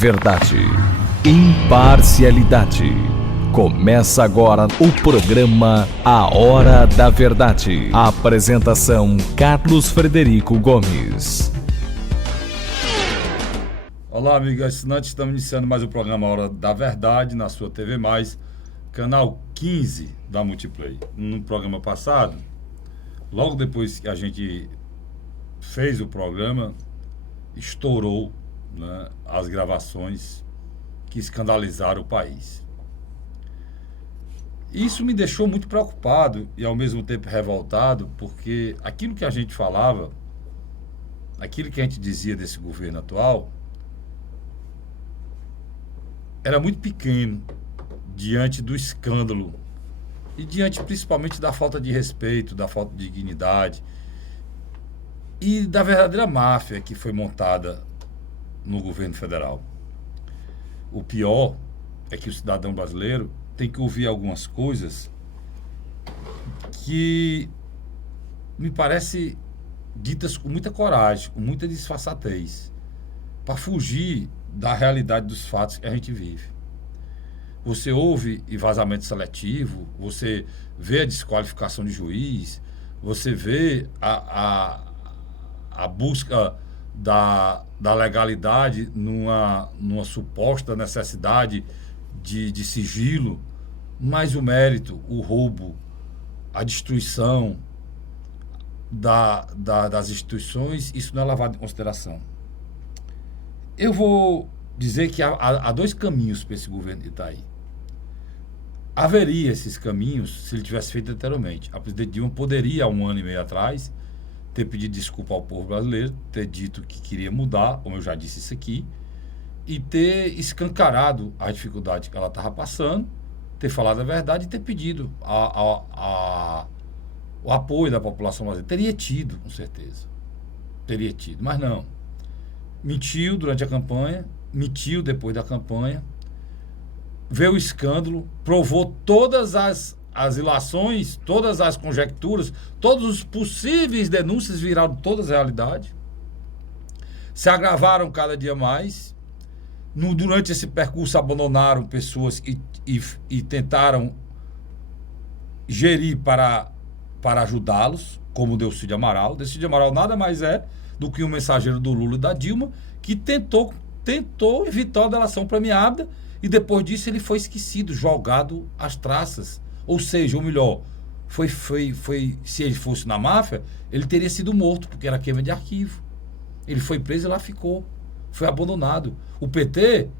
Verdade. Imparcialidade. Começa agora o programa A Hora da Verdade. A apresentação: Carlos Frederico Gomes. Olá, amigos assinantes. Estamos iniciando mais o programa A Hora da Verdade na sua TV+, canal 15 da Multiplay. No programa passado, logo depois que a gente fez o programa, estourou, né, as gravações que escandalizaram o país. Isso me deixou muito preocupado e ao mesmo tempo revoltado, porque aquilo que a gente falava, aquilo que a gente dizia desse governo atual, era muito pequeno diante do escândalo e diante principalmente da falta de respeito, da falta de dignidade e da verdadeira máfia que foi montada no governo federal. O pior é que o cidadão brasileiro tem que ouvir algumas coisas que me parece ditas com muita coragem, com muita disfarçatez, para fugir da realidade dos fatos que a gente vive. Você ouve vazamento seletivo, você vê a desqualificação de juiz, você vê a busca da legalidade numa suposta necessidade de sigilo, mas o mérito, o roubo, a destruição das instituições, isso não é levado em consideração. Eu vou dizer que há dois caminhos para esse governo que está aí. Haveria esses caminhos se ele tivesse feito anteriormente. A presidente Dilma poderia, há 1 ano e meio atrás, ter pedido desculpa ao povo brasileiro, ter dito que queria mudar, como eu já disse isso aqui, e ter escancarado a dificuldade que ela estava passando, ter falado a verdade e ter pedido o apoio da população brasileira. Teria tido, com certeza. Teria tido, mas não. Mentiu durante a campanha, mentiu depois da campanha, veio o escândalo, provou todas as ilações, todas as conjecturas, todos os possíveis denúncias viraram todas realidade, se agravaram cada dia mais. Durante esse percurso abandonaram pessoas e tentaram gerir para ajudá-los, como o Delcídio Amaral. Delcídio Amaral nada mais é do que um mensageiro do Lula e da Dilma, que tentou evitar a delação premiada, e depois disso ele foi esquecido, jogado às traças. Ou seja, ou melhor, se ele fosse na máfia, ele teria sido morto, porque era queima de arquivo. Ele foi preso e lá ficou. Foi abandonado. O PT,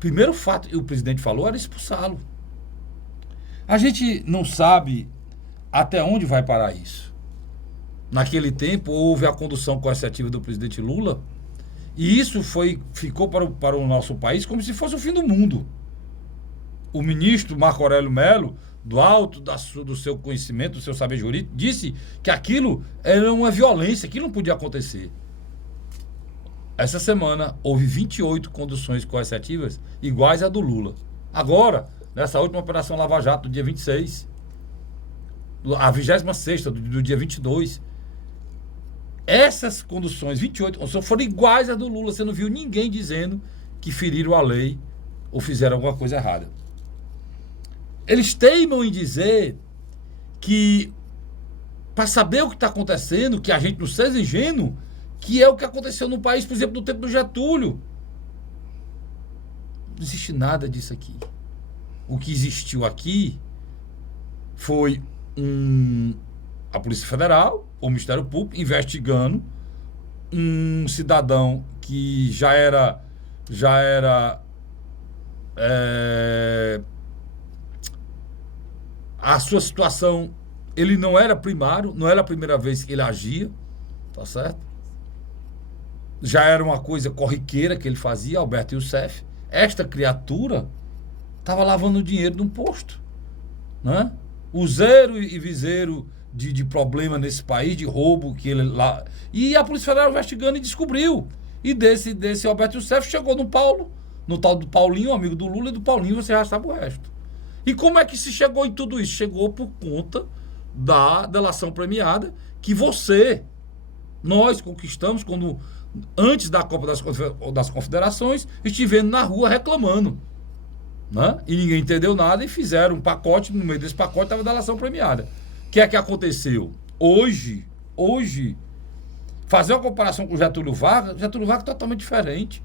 primeiro fato que o presidente falou era expulsá-lo. A gente não sabe até onde vai parar isso. Naquele tempo houve a condução coercitiva do presidente Lula, e isso ficou para o nosso país como se fosse o fim do mundo. O ministro Marco Aurélio Mello, do alto do seu conhecimento, do seu saber jurídico, disse que aquilo era uma violência, aquilo não podia acontecer. Essa semana houve 28 conduções coercitivas iguais à do Lula. Agora, nessa última operação Lava Jato, do dia 26, a 26ª do dia 22, essas conduções, 28, foram iguais à do Lula. Você não viu ninguém dizendo que feriram a lei ou fizeram alguma coisa errada. Eles teimam em dizer que, para saber o que está acontecendo, que a gente não seja ingênuo, que é o que aconteceu no país, por exemplo, no tempo do Getúlio. Não existe nada disso aqui. O que existiu aqui foi a Polícia Federal, o Ministério Público, investigando um cidadão que já era a sua situação, ele não era primário, não era a primeira vez que ele agia, tá certo? Já era uma coisa corriqueira que ele fazia, Alberto Youssef. Esta criatura estava lavando dinheiro de um posto, né? Useiro e viseiro de problema nesse país, de roubo que ele lá. E a Polícia Federal investigando e descobriu. E desse Alberto Youssef chegou no Paulo, no tal do Paulinho, amigo do Lula, e do Paulinho você já sabe o resto. E como é que se chegou em tudo isso? Chegou por conta da delação premiada que nós conquistamos quando antes da Copa das Confederações, estivendo na rua reclamando. Né? E ninguém entendeu nada e fizeram um pacote, no meio desse pacote estava a delação premiada. O que é que aconteceu? Hoje, fazer uma comparação com o Getúlio Vargas é totalmente diferente.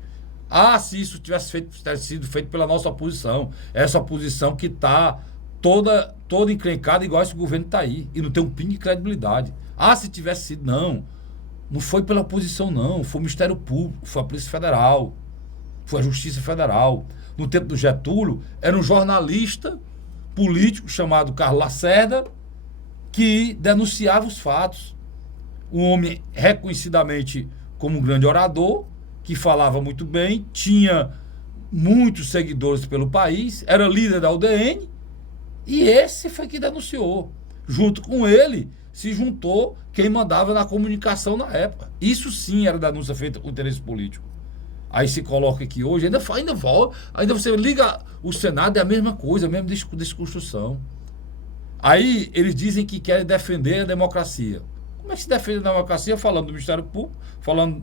Se isso tivesse sido feito pela nossa oposição, essa oposição que está toda encrencada igual esse governo está aí, e não tem um pingo de credibilidade. Se tivesse sido, não foi pela oposição não, foi o Ministério Público, foi a Polícia Federal, foi a Justiça Federal. No tempo do Getúlio, era um jornalista político chamado Carlos Lacerda que denunciava os fatos. Um homem reconhecidamente como um grande orador, que falava muito bem, tinha muitos seguidores pelo país, era líder da UDN, e esse foi que denunciou. Junto com ele, se juntou quem mandava na comunicação na época. Isso sim era denúncia feita com interesse político. Aí se coloca aqui hoje, ainda você liga o Senado, é a mesma coisa, a mesma desconstrução. Aí eles dizem que querem defender a democracia. Como é que se defende a democracia? Falando do Ministério Público, falando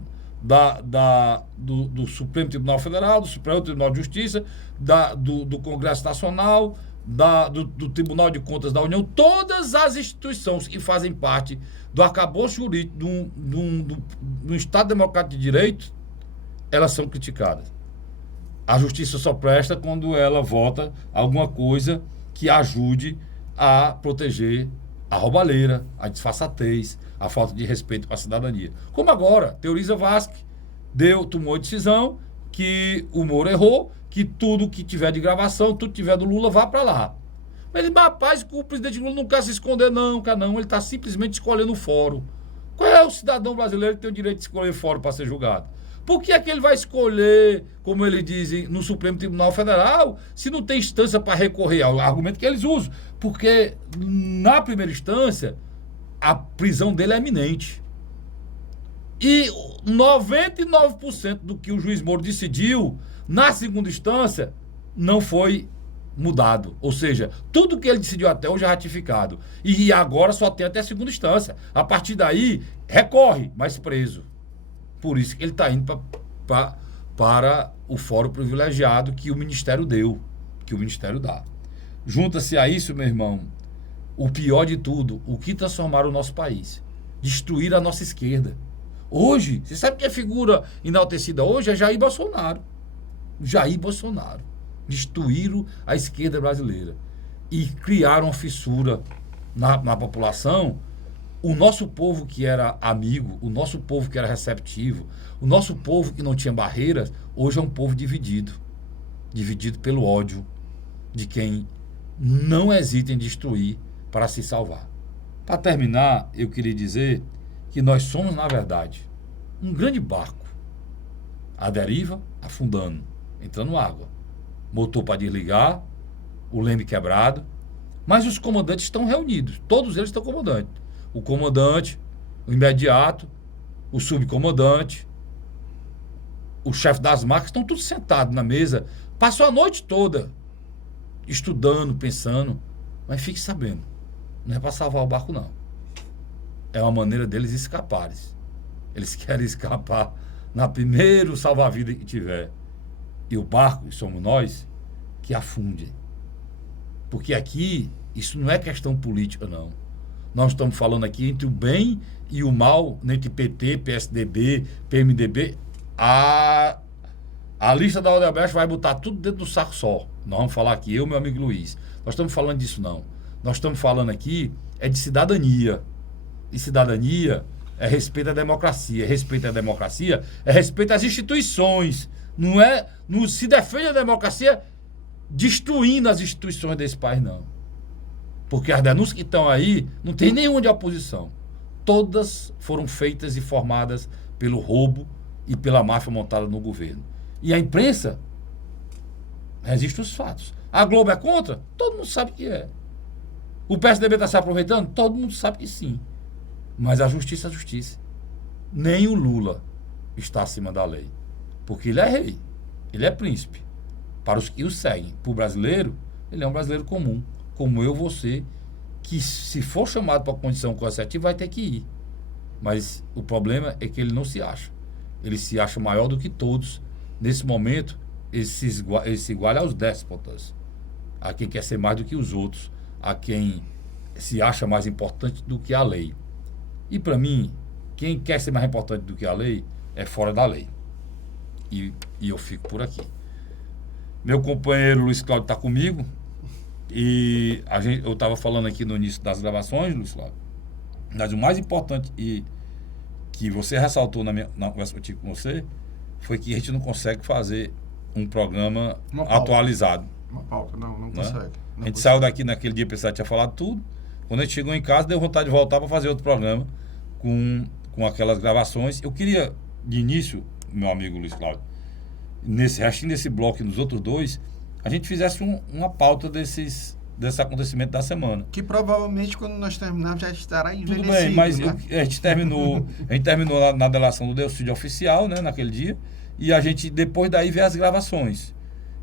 do Supremo Tribunal Federal, do Supremo Tribunal de Justiça, do Congresso Nacional, do Tribunal de Contas da União, todas as instituições que fazem parte do arcabouço jurídico do Estado Democrático de Direito, elas são criticadas. A justiça só presta quando ela vota alguma coisa que ajude a proteger a roubalheira, a disfarçatez, a falta de respeito com a cidadania. Como agora, Teoriza Vasque tomou a decisão que o Moro errou, que tudo que tiver de gravação, tudo que tiver do Lula, vá para lá. Mas ele, rapaz, o presidente Lula não quer se esconder, não, ele está simplesmente escolhendo o fórum. Qual é o cidadão brasileiro que tem o direito de escolher fórum para ser julgado? Por que é que ele vai escolher, como eles dizem, no Supremo Tribunal Federal, se não tem instância para recorrer ao argumento que eles usam? Porque, na primeira instância, a prisão dele é iminente. E 99% do que o juiz Moro decidiu, na segunda instância, não foi mudado. Ou seja, tudo que ele decidiu até hoje é ratificado. E agora só tem até a segunda instância. A partir daí, recorre, mas preso. Por isso que ele está indo para o fórum privilegiado que o Ministério deu, que o Ministério dá. Junta-se a isso, meu irmão, o pior de tudo, o que transformaram o nosso país. Destruir a nossa esquerda. Hoje, você sabe que a figura enaltecida hoje é Jair Bolsonaro. Jair Bolsonaro. Destruíram a esquerda brasileira. E criaram uma fissura na população. O nosso povo que era amigo, o nosso povo que era receptivo, o nosso povo que não tinha barreiras, hoje é um povo dividido. Dividido pelo ódio de quem não hesita em destruir para se salvar. Para terminar, eu queria dizer que nós somos, na verdade, um grande barco. À deriva, afundando, entrando água. Motor para desligar, o leme quebrado, mas os comandantes estão reunidos, todos eles estão comandantes. O comandante, o imediato, o subcomandante, o chefe das máquinas, estão todos sentados na mesa, passam a noite toda estudando, pensando, mas fique sabendo, não é para salvar o barco não. É uma maneira deles escaparem. Eles querem escapar na primeiro salva-vida que tiver. E o barco, e somos nós, que afunde. Porque aqui, isso não é questão política, não. Nós estamos falando aqui entre o bem e o mal, entre PT, PSDB, PMDB. A lista da Odebrecht vai botar tudo dentro do saco só. Nós vamos falar aqui, eu e meu amigo Luiz. Nós estamos falando disso, não. Nós estamos falando aqui de cidadania. E cidadania é respeito à democracia. Respeito à democracia é respeito às instituições. Não se defende a democracia destruindo as instituições desse país, não. Porque as denúncias que estão aí, não tem nenhuma de oposição. Todas foram feitas e formadas pelo roubo e pela máfia montada no governo. E a imprensa resiste aos fatos. A Globo é contra? Todo mundo sabe que é. O PSDB está se aproveitando? Todo mundo sabe que sim. Mas a justiça é a justiça. Nem o Lula está acima da lei. Porque ele é rei. Ele é príncipe. Para os que o seguem. Para o brasileiro, ele é um brasileiro comum. Como eu, você, que se for chamado para a condição coercitiva, vai ter que ir. Mas o problema é que ele não se acha. ele se acha maior do que todos. Nesse momento, ele se iguala aos déspotas, a quem quer ser mais do que os outros, a quem se acha mais importante do que a lei. E para mim, quem quer ser mais importante do que a lei é fora da lei. E eu fico por aqui. Meu companheiro Luiz Cláudio está comigo. E eu estava falando aqui no início das gravações, Luiz Cláudio, mas o mais importante e que você ressaltou na conversa que eu tive com você foi que a gente não consegue fazer um programa atualizado. Uma pauta, não consegue. A gente saiu daqui naquele dia, pensava que tinha falado tudo. Quando a gente chegou em casa, deu vontade de voltar para fazer outro programa com aquelas gravações. Eu queria, de início, meu amigo Luiz Cláudio, nesse restinho desse bloco e nos outros dois, a gente fizesse uma pauta desse acontecimento da semana. Que provavelmente quando nós terminarmos já estará envelhecido. Tudo bem, mas né? a gente terminou na delação do Delcídio oficial, né, naquele dia, e a gente depois daí vê as gravações.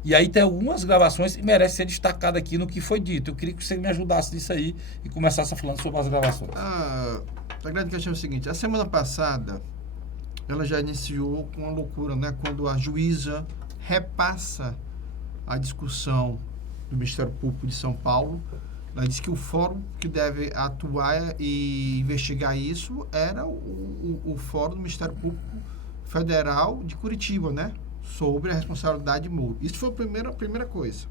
E aí tem algumas gravações que merecem ser destacadas aqui no que foi dito. Eu queria que você me ajudasse nisso aí e começasse falando sobre as gravações. A grande questão é o seguinte, a semana passada ela já iniciou com uma loucura, né? Quando a juíza repassa a discussão do Ministério Público de São Paulo, ela disse que o fórum que deve atuar e investigar isso era o Fórum do Ministério Público Federal de Curitiba, né? Sobre a responsabilidade de Moro. Isso foi a primeira coisa.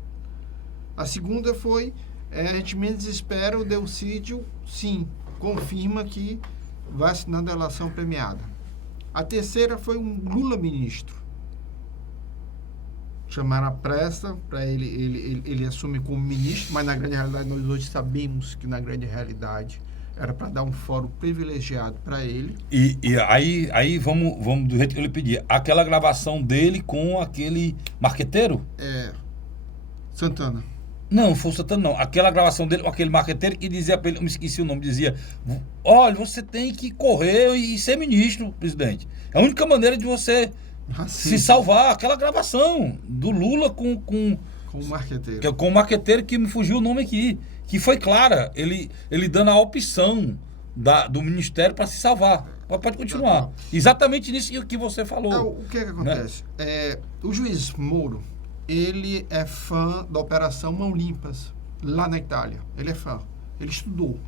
A segunda foi, a gente menos espera, o Delcídio, sim, confirma que vai assinar a delação premiada. A terceira foi um Lula ministro. Chamaram a pressa para ele assumir como ministro, mas na grande realidade nós hoje sabemos que na grande realidade era para dar um fórum privilegiado para ele. E aí vamos do jeito que eu lhe pedi. Aquela gravação dele com aquele marqueteiro? Santana. Não, foi o Santana não. Aquela gravação dele com aquele marqueteiro que dizia para ele, eu me esqueci o nome, dizia: olha, você tem que correr e ser ministro, presidente. É a única maneira de você se salvar. Aquela gravação do Lula com o marqueteiro. Com o marqueteiro, que me fugiu o nome aqui. Que foi clara, ele dando a opção do Ministério para se salvar. Pode continuar. Exatamente nisso que você falou. O que acontece? Né? O juiz Moro, ele é fã da Operação Mãos Limpas, lá na Itália. Ele é fã. Ele estudou.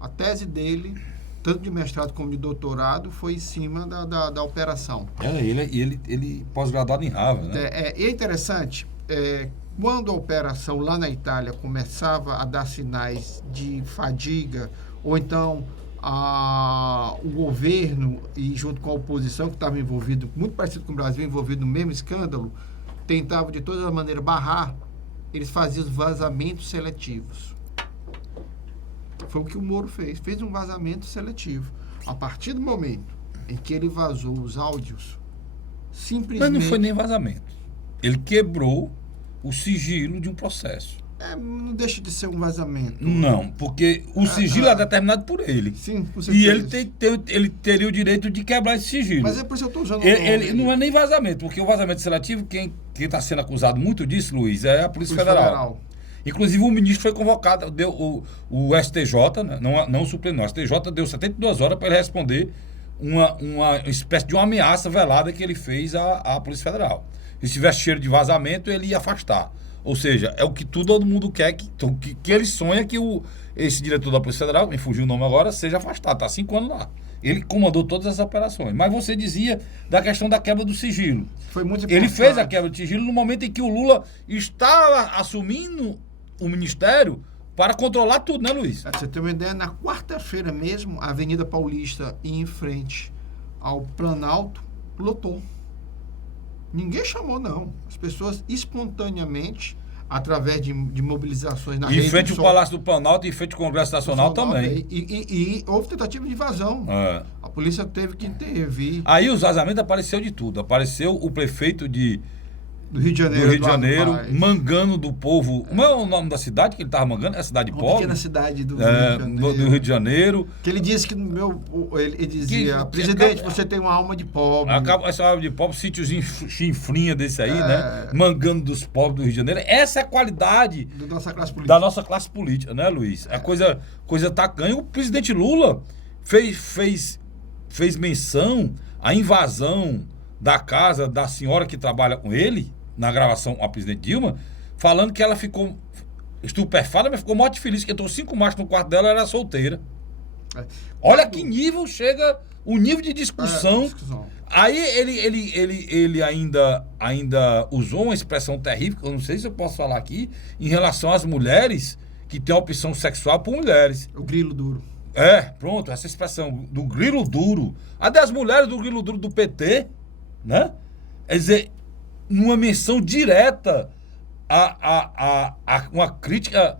A tese dele, tanto de mestrado como de doutorado, foi em cima da operação. Ele pós-graduado em Harvard, né? É interessante, quando a operação lá na Itália começava a dar sinais de fadiga, ou então o governo, e junto com a oposição, que estava envolvido, muito parecido com o Brasil, envolvido no mesmo escândalo, tentavam de toda maneira barrar, eles faziam os vazamentos seletivos. Foi o que o Moro fez. Fez um vazamento seletivo. A partir do momento em que ele vazou os áudios, simplesmente... Mas não foi nem vazamento. Ele quebrou o sigilo de um processo. Não deixa de ser um vazamento. Não, porque o sigilo é determinado por ele. Sim, com certeza. E ele teria o direito de quebrar esse sigilo. Mas é por isso que eu estou usando ele não é nem vazamento, porque o vazamento seletivo, quem está sendo acusado muito disso, Luiz, é a Polícia Federal. Inclusive, o ministro foi convocado, deu o STJ, né, não o Supremo, o STJ deu 72 horas para ele responder uma espécie de uma ameaça velada que ele fez à Polícia Federal. Se tivesse cheiro de vazamento, ele ia afastar. Ou seja, é o que todo mundo quer, que ele sonha que esse diretor da Polícia Federal, me fugiu o nome agora, seja afastado. Está 5 anos lá. Ele comandou todas as operações. Mas você dizia da questão da quebra do sigilo. Foi muito importante. Ele fez a quebra do sigilo no momento em que o Lula estava assumindo o ministério para controlar tudo, né, Luiz? Pra você ter uma ideia, na quarta-feira mesmo, a Avenida Paulista, em frente ao Planalto, lotou. Ninguém chamou, não. As pessoas espontaneamente, através de mobilizações na rede... Em frente ao Palácio do Planalto e em frente ao Congresso Nacional também. E houve tentativa de invasão. A polícia teve que intervir. Aí os vazamentos apareceu de tudo. Apareceu o prefeito do Rio de Janeiro, mangando do povo. Como é o nome da cidade que ele estava mangando? É a cidade pobre? Uma pequena cidade do Rio de Janeiro. Do Rio de Janeiro. Que ele disse que ele dizia, presidente, você tem uma alma de pobre. Essa alma de pobre, sítiozinho chinfrinha desse aí, né? Mangando dos pobres do Rio de Janeiro. Essa é a qualidade da nossa classe política, né, Luiz? É coisa tacanha. O presidente Lula fez menção à invasão da casa da senhora que trabalha com ele, na gravação com a presidente Dilma, falando que ela ficou estupefada, mas ficou muito feliz, que entrou 5 machos no quarto dela, ela era solteira. Olha que nível chega o nível de discussão. Aí ele ainda usou uma expressão terrível, que eu não sei se eu posso falar aqui, em relação às mulheres que têm a opção sexual por mulheres. O grilo duro. Pronto, essa expressão do grilo duro. A das mulheres do grilo duro do PT, né? Quer dizer, numa menção direta a uma crítica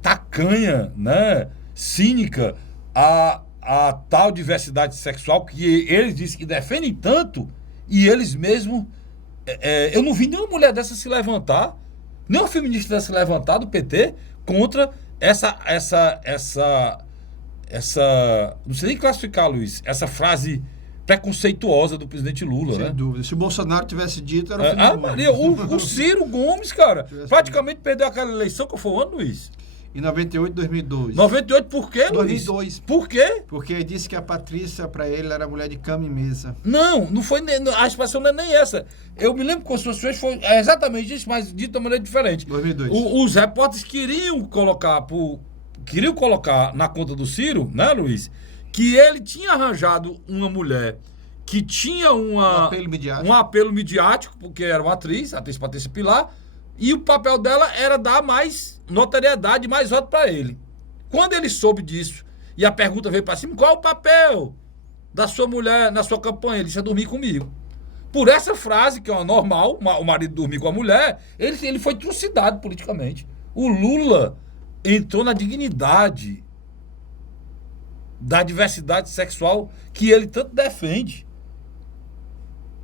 tacanha, né? Cínica a tal diversidade sexual que eles dizem que defendem tanto e eles mesmos... eu não vi nenhuma mulher dessa se levantar, nenhuma feminista dessa se levantar do PT contra essa não sei nem classificar, Luiz, essa frase preconceituosa do presidente Lula, Sem né? dúvida. Se o Bolsonaro tivesse dito, era o fim do mundo. Maria, o Ciro Gomes, cara, praticamente perdeu aquela eleição que foi o ano, Luiz. Em 98, 2002. 98 por quê, Luiz? 2002. Por quê? Porque ele disse que a Patrícia, pra ele, era mulher de cama e mesa. Não foi a expressão não é nem essa. Eu me lembro que as suas foi exatamente isso, mas dito de uma maneira diferente. 2002. Os repórteres queriam colocar na conta do Ciro, né, Luiz, que ele tinha arranjado uma mulher que tinha um apelo midiático, porque era uma atriz, a atriz Patrícia Pilar, e o papel dela era dar mais notoriedade, mais voto para ele. Quando ele soube disso, e a pergunta veio para cima, qual é o papel da sua mulher na sua campanha? Ele disse, dormir comigo. Por essa frase, que é uma normal, o marido dormir com a mulher, ele foi trucidado politicamente. O Lula entrou na dignidade da diversidade sexual que ele tanto defende.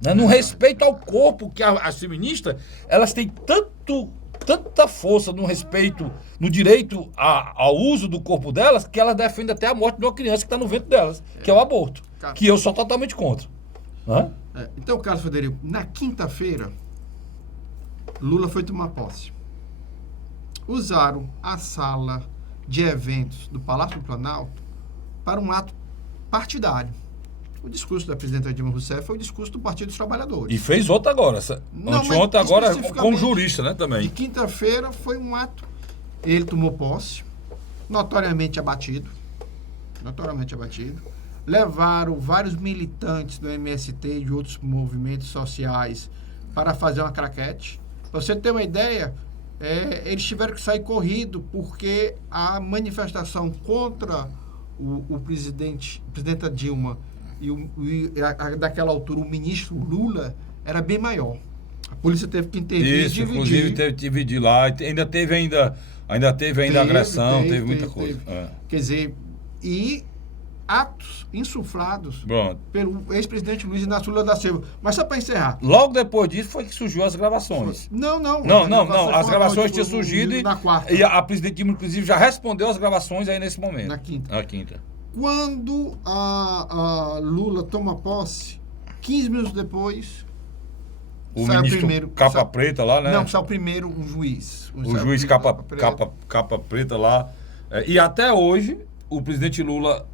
Né? No respeito ao corpo, que as feministas, elas têm tanta força no respeito, no direito ao uso do corpo delas, que elas defendem até a morte de uma criança que está no ventre delas, que é o aborto, que eu sou totalmente contra. Né? Então, Carlos Frederico, na quinta-feira, Lula foi tomar posse. Usaram a sala de eventos do Palácio do Planalto para um ato partidário. O discurso da presidenta Dilma Rousseff foi o discurso do Partido dos Trabalhadores. E fez outra agora. Anteontem agora como jurista, né, também. De quinta-feira foi um ato. Ele tomou posse, notoriamente abatido. Levaram vários militantes do MST e de outros movimentos sociais para fazer uma craquete. Para você ter uma ideia, eles tiveram que sair corrido porque a manifestação contra o presidenta Dilma daquela altura, o ministro Lula, era bem maior. A polícia teve que intervir. Isso, inclusive teve que dividir lá. Ainda teve agressão, teve muita coisa. Quer dizer, e atos insuflados pelo ex-presidente Luiz Inácio Lula da Silva. Mas só para encerrar. Logo depois disso foi que surgiu as gravações. Não. As gravações tinham surgido na quarta. E a presidente Dilma, inclusive, já respondeu as gravações aí nesse momento. Na quinta. Quando a Lula toma posse, 15 minutos depois, o ministro capa preta lá, né? Não, sai o primeiro um juiz. O juiz capa preta lá. E até hoje, o presidente Lula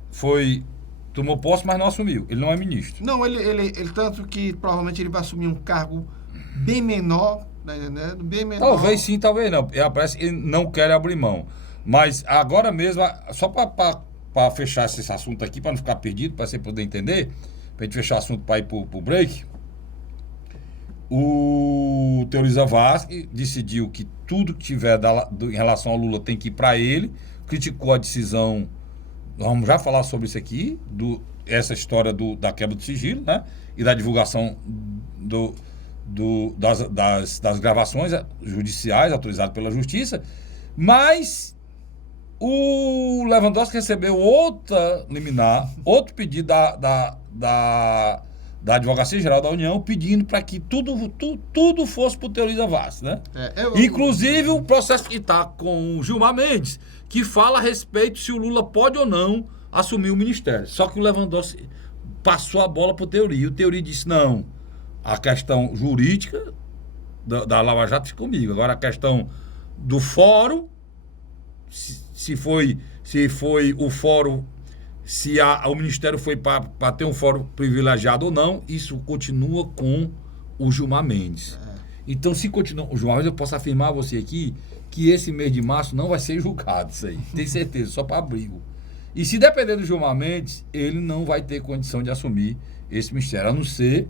tomou posse, mas não assumiu. Ele não é ministro. Não, ele tanto que provavelmente ele vai assumir um cargo bem menor, né? Bem menor. Talvez sim, talvez não. Parece que ele não quer abrir mão. Mas agora mesmo, só para fechar esse assunto aqui, para não ficar perdido, para você poder entender, para a gente fechar o assunto para ir para o break, o Teoriza Vasque decidiu que tudo que tiver em relação ao Lula tem que ir para ele, criticou a decisão, vamos já falar sobre isso aqui, essa história da quebra do sigilo, né? E da divulgação das gravações judiciais autorizadas pela Justiça, mas o Lewandowski recebeu outra liminar, outro pedido da Advocacia Geral da União, pedindo para que tudo fosse para o Teoriza Vasque, né? Inclusive o processo que está com o Gilmar Mendes, que fala a respeito se o Lula pode ou não assumir o ministério. Só que o Lewandowski passou a bola para o Teori. O Teori disse, não, a questão jurídica da Lava Jato fica comigo. Agora a questão do fórum, se foi o fórum se o Ministério foi para ter um fórum privilegiado ou não, isso continua com o Gilmar Mendes. Então, se continua o Gilmar Mendes, eu posso afirmar a você aqui que esse mês de março não vai ser julgado isso aí. Tenho certeza, só para abril. E se depender do Gilmar Mendes, ele não vai ter condição de assumir esse ministério, a não ser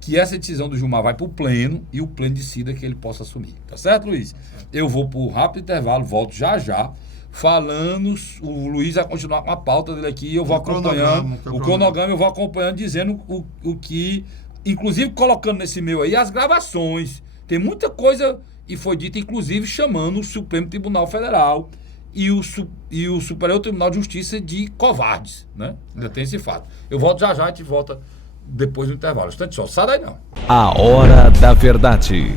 que essa decisão do Gilmar vai para o pleno e o pleno decida que ele possa assumir. Tá certo, Luiz? Eu vou para o rápido intervalo, volto já já, falando, o Luiz vai continuar com a pauta dele aqui e eu vou acompanhando, o cronograma eu vou acompanhando, dizendo o que, inclusive colocando nesse meu aí as gravações, tem muita coisa, e foi dito inclusive chamando o Supremo Tribunal Federal e o Superior Tribunal de Justiça de covardes, né? Ainda tem esse fato. Eu volto já já, a gente volta depois do intervalo. Instante só, sai daí não. A Hora da Verdade.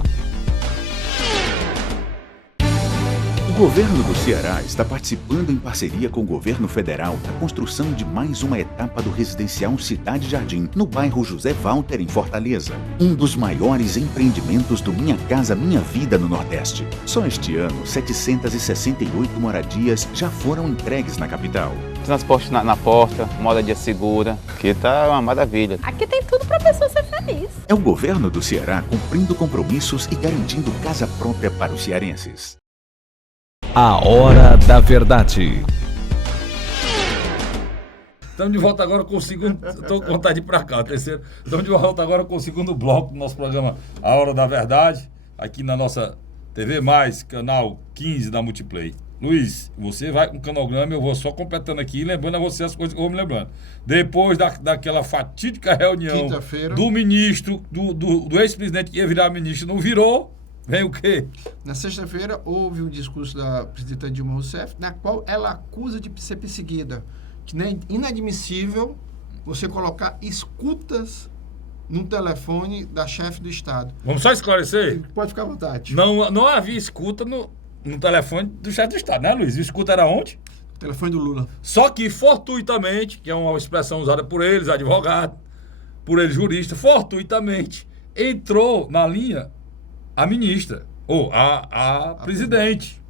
O governo do Ceará está participando em parceria com o governo federal da construção de mais uma etapa do residencial Cidade Jardim, no bairro José Walter, em Fortaleza. Um dos maiores empreendimentos do Minha Casa Minha Vida no Nordeste. Só este ano, 768 moradias já foram entregues na capital. Transporte na porta, moradia segura, que tá uma maravilha. Aqui tem tudo para a pessoa ser feliz. É o governo do Ceará cumprindo compromissos e garantindo casa própria para os cearenses. A Hora da Verdade. Estamos de volta agora com o segundo. Estou com vontade de ir para cá, terceiro. Estamos de volta agora com o segundo bloco do nosso programa A Hora da Verdade, aqui na nossa TV Mais, canal 15 da Multiplay. Luiz, você vai com o cronograma, eu vou só completando aqui e lembrando a você as coisas que eu vou me lembrando. Depois daquela fatídica reunião do ministro, do ex-presidente que ia virar ministro, não virou. Vem o quê? Na sexta-feira, houve um discurso da presidenta Dilma Rousseff, na qual ela acusa de ser perseguida, que é inadmissível você colocar escutas no telefone da chefe do Estado. Vamos só esclarecer? Pode ficar à vontade. Não havia escuta no telefone do chefe do Estado, né, Luiz? O escuta era onde? O telefone do Lula. Só que fortuitamente, que é uma expressão usada por eles, advogado, por eles, jurista, fortuitamente entrou na linha a ministra, ou a presidente.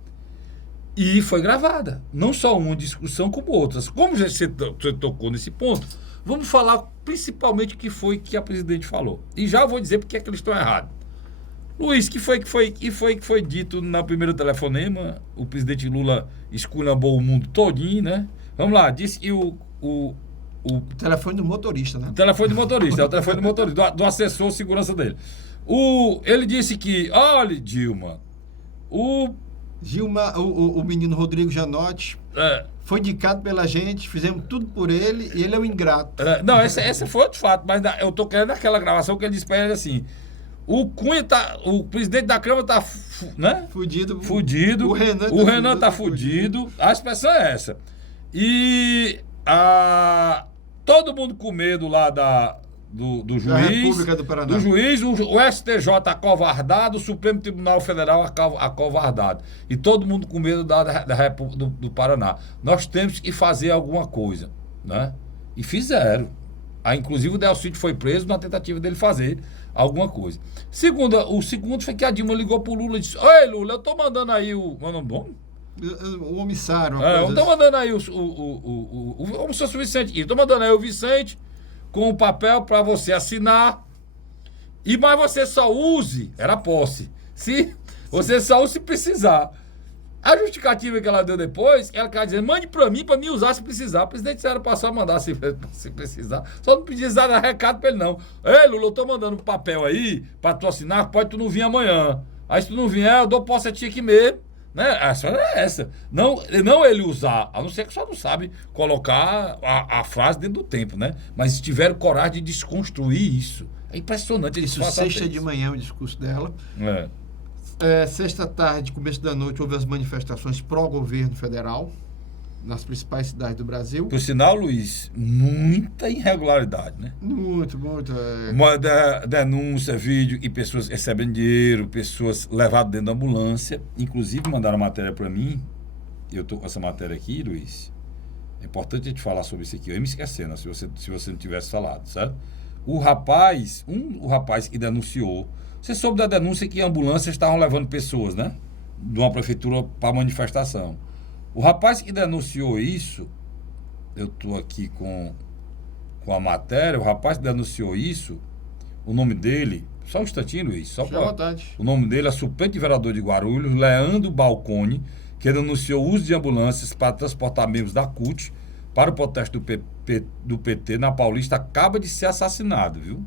E foi gravada. Não só uma discussão, como outras. Como você tocou nesse ponto, vamos falar principalmente o que foi que a presidente falou. E já vou dizer porque é que eles estão errados. Luiz, que foi dito no primeiro telefonema? O presidente Lula esculhambou o mundo todinho, né? Vamos lá, disse que o telefone do motorista, né? O telefone do motorista, é o telefone do motorista, do assessor de segurança dele. Ele disse que, olha, Dilma, o menino Rodrigo Janotti foi indicado pela gente, fizemos tudo por ele e ele é um ingrato. Não, esse foi outro fato, mas eu tô querendo aquela gravação que ele disse pra ele assim, o presidente da Câmara tá, né? Fudido. O Renan tá fudido. A expressão é essa. E todo mundo com medo lá do juiz, da República do Paraná. Do juiz, o STJ acovardado, o Supremo Tribunal Federal acovardado. E todo mundo com medo da República do Paraná. Nós temos que fazer alguma coisa, né? E fizeram. Inclusive o Delcídio foi preso na tentativa dele fazer alguma coisa. O segundo foi que a Dilma ligou pro Lula e disse: oi, Lula, eu tô mandando aí o homissário. Eu tô mandando aí o seu Vicente. Eu tô mandando aí o Vicente com o papel para você assinar. Mas você só use, era posse. Você só use se precisar. A justificativa que ela deu depois, ela quer dizer, mande para mim usar se precisar. O presidente era passar a mandar se precisar. Só não precisar dar recado para ele, não. Ei, Lula, eu tô mandando um papel aí para tu assinar, pode tu não vir amanhã. Aí se tu não vier, eu dou posse a ti aqui mesmo. Né? A história é essa. Não ele usar, a não ser que só não sabe colocar a frase dentro do tempo, né? Mas se tiver coragem de desconstruir isso. É impressionante. Isso sexta de manhã o discurso dela. Sexta tarde, começo da noite, houve as manifestações pró-governo federal nas principais cidades do Brasil. Por sinal, Luiz, muita irregularidade, né? Muito. Uma denúncia, vídeo e pessoas recebendo dinheiro, pessoas levadas dentro da ambulância. Inclusive, mandaram matéria para mim. Eu tô com essa matéria aqui, Luiz. É importante a gente falar sobre isso aqui. Eu ia me esquecendo, se você não tivesse falado, certo? O rapaz que denunciou. Você soube da denúncia que ambulâncias estavam levando pessoas, né? De uma prefeitura para manifestação. O rapaz que denunciou isso, eu tô aqui com a matéria, o rapaz que denunciou isso, o nome dele, só um instantinho, Luiz, só Fique à para... vontade. O nome dele é suplente vereador de Guarulhos, Leandro Balcone, que denunciou o uso de ambulâncias para transportar membros da CUT para o protesto do PT na Paulista, acaba de ser assassinado, viu?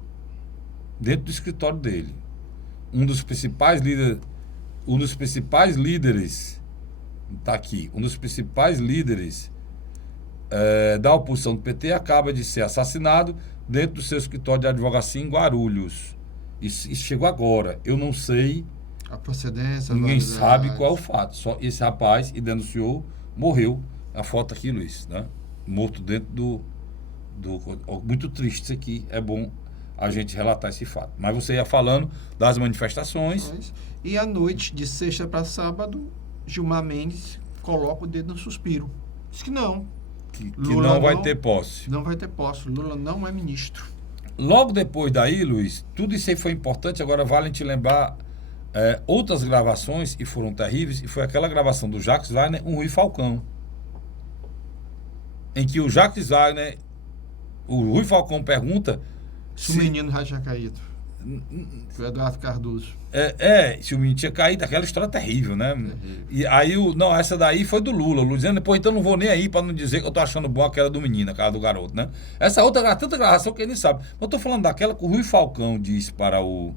Dentro do escritório dele. Um dos principais líderes, tá aqui, um dos principais líderes da oposição do PT acaba de ser assassinado dentro do seu escritório de advocacia em Guarulhos. Isso chegou agora. Eu não sei, A procedência... ninguém validade. sabe qual é o fato. Só esse rapaz, e denunciou, morreu. A foto aqui, Luiz, né? Morto dentro do... Muito triste isso aqui, é bom a gente relatar esse fato. Mas você ia falando das manifestações. E à noite, de sexta para sábado, Gilmar Mendes coloca o dedo no suspiro. Diz que não. Que Lula não vai ter posse. Não vai ter posse. Lula não é ministro. Logo depois daí, Luiz, tudo isso aí foi importante. Agora vale a gente lembrar outras gravações, e foram terríveis, e foi aquela gravação do Jacques Wagner, um Rui Falcão. Em que o Jacques Wagner, o Rui Falcão pergunta Se o menino já tinha caído. Foi Eduardo Cardoso. Se o menino tinha caído, aquela história terrível, né? E aí, essa daí foi do Lula. O Lula dizendo, depois então não vou nem aí pra não dizer que eu tô achando bom aquela do menino, aquela do garoto, né? Essa outra, tanta gravação que ele nem sabe. Mas eu tô falando daquela que o Rui Falcão disse para o...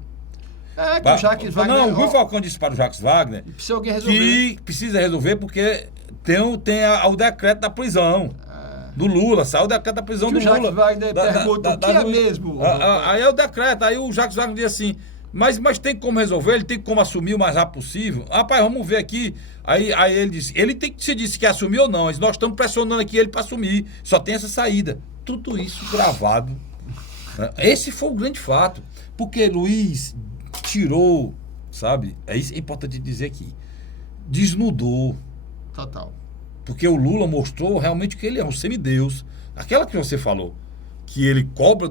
Que o Jacques Wagner... Não, o Rui Falcão disse para o Jacques Wagner precisa alguém resolver. que precisa resolver porque tem o decreto da prisão. Do Lula, saiu o decreto da prisão do Lula. O Jacques Wagner pergunta o que é mesmo. Aí é o decreto, aí o Jacques Wagner diz assim, mas tem como resolver, ele tem como assumir o mais rápido possível. Rapaz, vamos ver aqui. Aí ele disse, ele tem que se dizer que assumir ou não, mas nós estamos pressionando aqui ele para assumir, só tem essa saída. Tudo isso gravado. Né? Esse foi o grande fato, porque Luiz tirou, sabe, isso é importante dizer aqui, desnudou. Total. Porque o Lula mostrou realmente que ele é um semideus. Aquela que você falou, que ele cobra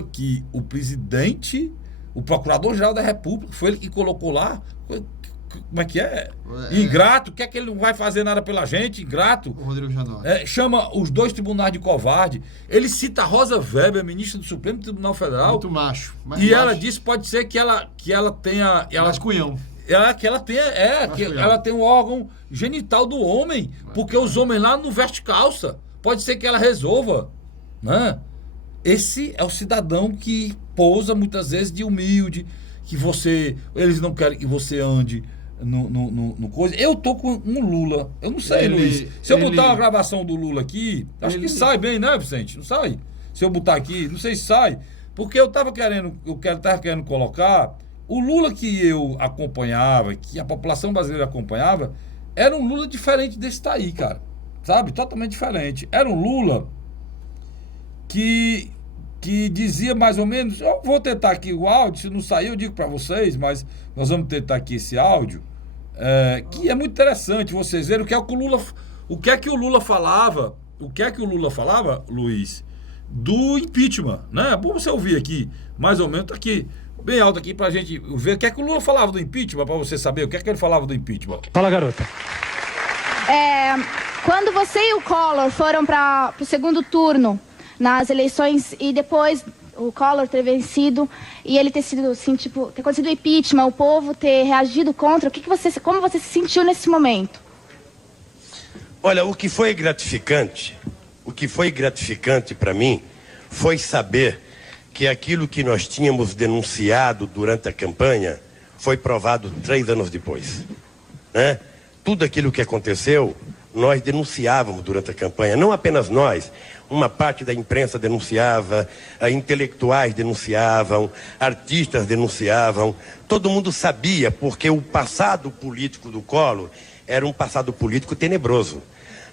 que o presidente, o procurador-geral da República, foi ele que colocou lá. Como é que é? Ingrato, quer que ele não vai fazer nada pela gente? Ingrato. O Rodrigo Janot. Chama os dois tribunais de covarde. Ele cita a Rosa Weber, ministra do Supremo Tribunal Federal. Muito macho. Ela disse, pode ser que ela tenha... Mais cunhão. Ela tem um órgão genital do homem, porque os homens lá não vestem calça. Pode ser que ela resolva, né? Esse é o cidadão que pousa muitas vezes de humilde, que eles não querem que você ande no coisa. Eu tô com um Lula, eu não sei, Luiz. Se eu botar uma gravação do Lula aqui, acho que sai bem, né, Vicente? Não sai? Se eu botar aqui, não sei se sai, porque eu tava querendo colocar o Lula que eu acompanhava, que a população brasileira acompanhava, era um Lula diferente desse daí, cara. Sabe? Totalmente diferente. Era um Lula que dizia mais ou menos, eu vou tentar aqui o áudio, se não sair eu digo para vocês, mas nós vamos tentar aqui esse áudio, que é muito interessante vocês verem o que é que o Lula falava, Luiz, do impeachment, né? É bom você ouvir aqui, mais ou menos, tá aqui, bem alto aqui pra gente ver o que é que o Lula falava do impeachment, pra você saber o que é que ele falava do impeachment. Fala, garota. Quando você e o Collor foram para o segundo turno nas eleições e depois o Collor ter vencido e ele ter sido assim, tipo, ter acontecido o impeachment, o povo ter reagido contra, como você se sentiu nesse momento? Olha, o que foi gratificante para mim foi saber que aquilo que nós tínhamos denunciado durante a campanha foi provado 3 anos depois, né? Tudo aquilo que aconteceu, nós denunciávamos durante a campanha, não apenas nós, uma parte da imprensa denunciava, intelectuais denunciavam, artistas denunciavam, todo mundo sabia, porque o passado político do Collor era um passado político tenebroso.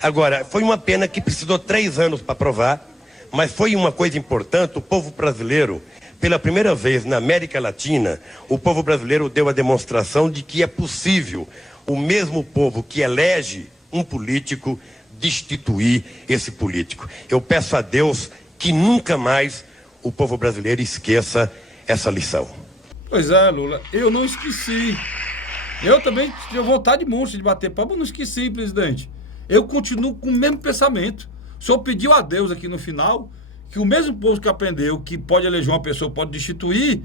Agora, foi uma pena que precisou 3 anos para provar, mas foi uma coisa importante, o povo brasileiro, pela primeira vez na América Latina, o povo brasileiro deu a demonstração de que é possível o mesmo povo que elege um político destituir esse político. Eu peço a Deus que nunca mais o povo brasileiro esqueça essa lição. Pois é, Lula, eu não esqueci. Eu também tive vontade de monstro de bater palma, não esqueci, presidente. Eu continuo com o mesmo pensamento. O senhor pediu a Deus aqui no final que o mesmo povo que aprendeu que pode eleger uma pessoa, pode destituir,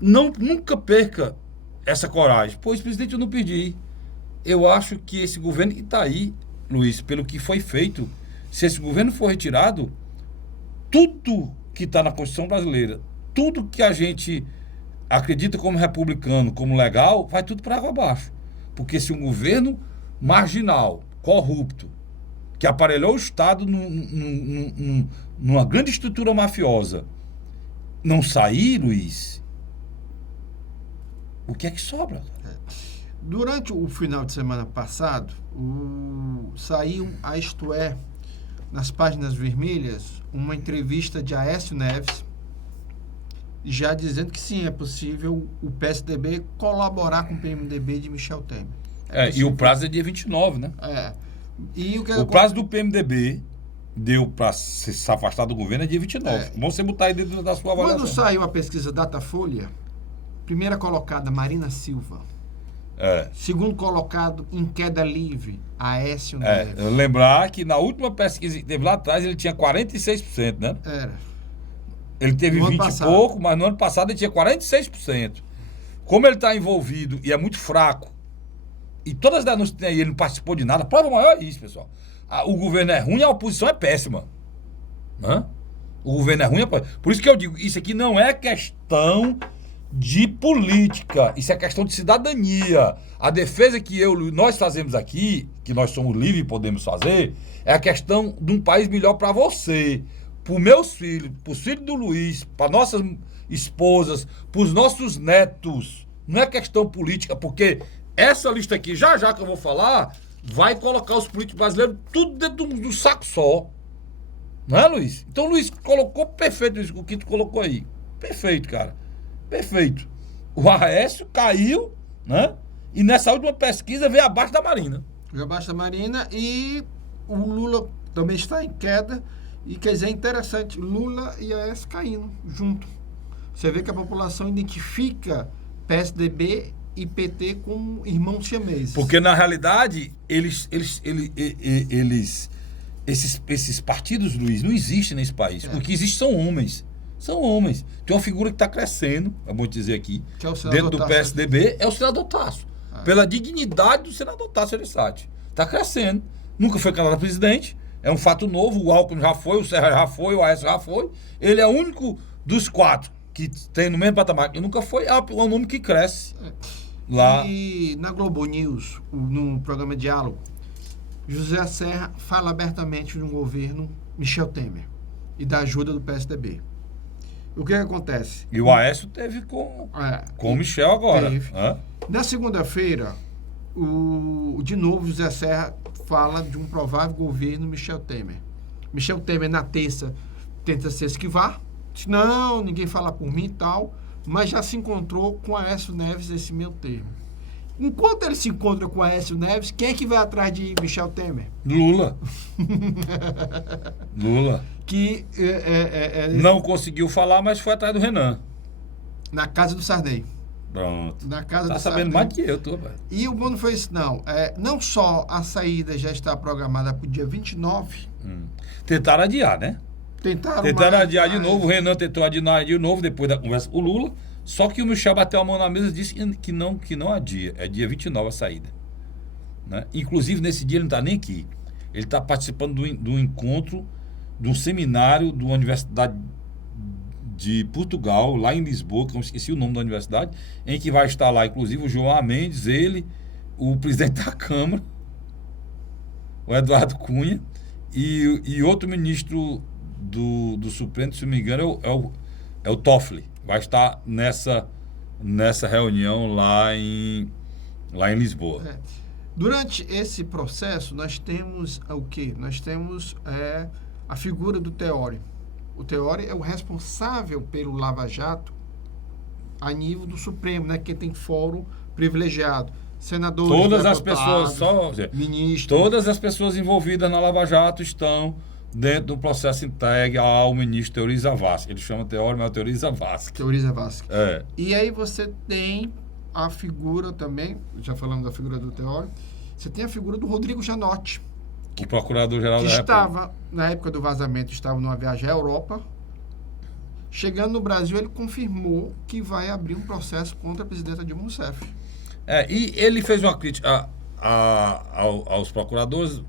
nunca perca essa coragem. Pois, presidente, eu não pedi. Eu acho que esse governo que está aí, Luiz, pelo que foi feito, se esse governo for retirado, tudo que está na Constituição brasileira, tudo que a gente acredita como republicano, como legal, vai tudo para água abaixo. Porque se um governo marginal, corrupto, que aparelhou o Estado numa grande estrutura mafiosa, não sair, Luiz, o que é que sobra? Durante o final de semana passado, saiu a Isto É, nas páginas vermelhas, uma entrevista de Aécio Neves, já dizendo que sim, é possível o PSDB colaborar com o PMDB de Michel Temer. E o prazo é dia 29, né? E o prazo do PMDB deu para se afastar do governo é dia 29. Vamos você botar aí dentro da sua avaliação. Quando saiu a pesquisa Datafolha, primeira colocada, Marina Silva. Segundo colocado, em queda livre, Aécio Neves. Lembrar que na última pesquisa que teve lá atrás, ele tinha 46%, né? Ele teve 20 e pouco, mas no ano passado ele tinha 46%. Como ele está envolvido e é muito fraco, e todas as denúncias que tem aí, ele não participou de nada, a prova maior é isso, pessoal. O governo é ruim, a oposição é péssima. O governo é ruim, por isso que eu digo, isso aqui não é questão de política, isso é questão de cidadania. A defesa que nós fazemos aqui, que nós somos livres e podemos fazer, é a questão de um país melhor para você, para os meus filhos, para os filhos do Luiz, para nossas esposas, para os nossos netos. Não é questão política, porque essa lista aqui, já que eu vou falar, vai colocar os políticos brasileiros tudo dentro do saco só. Não é, Luiz? Então o Luiz colocou perfeito, Luiz, o que tu colocou aí. Perfeito, cara. Perfeito. O Aécio caiu, né? E nessa última pesquisa veio abaixo da Marina. Veio abaixo da Marina e o Lula também está em queda. E quer dizer, é interessante, Lula e Aécio caindo junto. Você vê que a população identifica PSDB e PT como irmãos siameses. Porque na realidade, esses partidos, Luiz, não existem nesse país. O que existe são homens. São homens. Tem uma figura que está crescendo, eu vou dizer aqui, que é o dentro do PSDB, é o senador Tasso. Pela dignidade do senador Tasso Gereissati. Está crescendo. Nunca foi candidato a presidente. É um fato novo. O Alckmin já foi, o Serra já foi, o Aécio já foi. Ele é o único dos 4 que tem no mesmo patamar. E nunca foi. É um nome que cresce. Lá. E na Globo News, no programa Diálogo, José Serra fala abertamente no governo Michel Temer e da ajuda do PSDB. O que acontece? E o Aécio teve com o Michel agora. Na segunda-feira, de novo, José Serra fala de um provável governo Michel Temer. Michel Temer, na terça, tenta se esquivar. Diz, não, ninguém fala por mim e tal. Mas já se encontrou com Aécio Neves nesse meio termo. Enquanto ele se encontra com Aécio Neves, quem é que vai atrás de Michel Temer? Lula. Lula. Que não conseguiu falar, mas foi atrás do Renan. Na casa do Sarney. Pronto. Na casa tá do sabendo Sarney. mais que eu, rapaz. E o bom não foi isso, não. Não só a saída já está programada para o dia 29. Tentaram adiar, né? Tentaram adiar de novo. O Renan tentou adiar de novo depois da conversa com o Lula. Só que o Michel bateu a mão na mesa e disse que não adia. É dia 29 a saída. Né? Inclusive, nesse dia ele não está nem aqui. Ele está participando do encontro, de um seminário da Universidade de Portugal, lá em Lisboa, que eu esqueci o nome da universidade, em que vai estar lá, inclusive, o João Mendes, ele, o presidente da Câmara, o Eduardo Cunha, e outro ministro do Supremo, se não me engano, é o Toffoli. Vai estar nessa reunião lá em Lisboa. Durante esse processo, nós temos o quê? Nós temos a figura do Teori. O Teori é o responsável pelo Lava Jato a nível do Supremo, né? Que tem fórum privilegiado. Senadores, todas as pessoas, ministros. Todas as pessoas envolvidas na Lava Jato estão dentro do processo entregue ao ministro Teori Zavascki. Ele chama Teori, mas é Teori Zavascki. Teori Zavascki. E aí você tem a figura também, já falamos da figura do Teori, você tem a figura do Rodrigo Janotti, O Procurador-Geral da República. Estava, na época do vazamento, estava numa viagem à Europa. Chegando no Brasil, ele confirmou que vai abrir um processo contra a presidenta Dilma Rousseff. E ele fez uma crítica aos procuradores,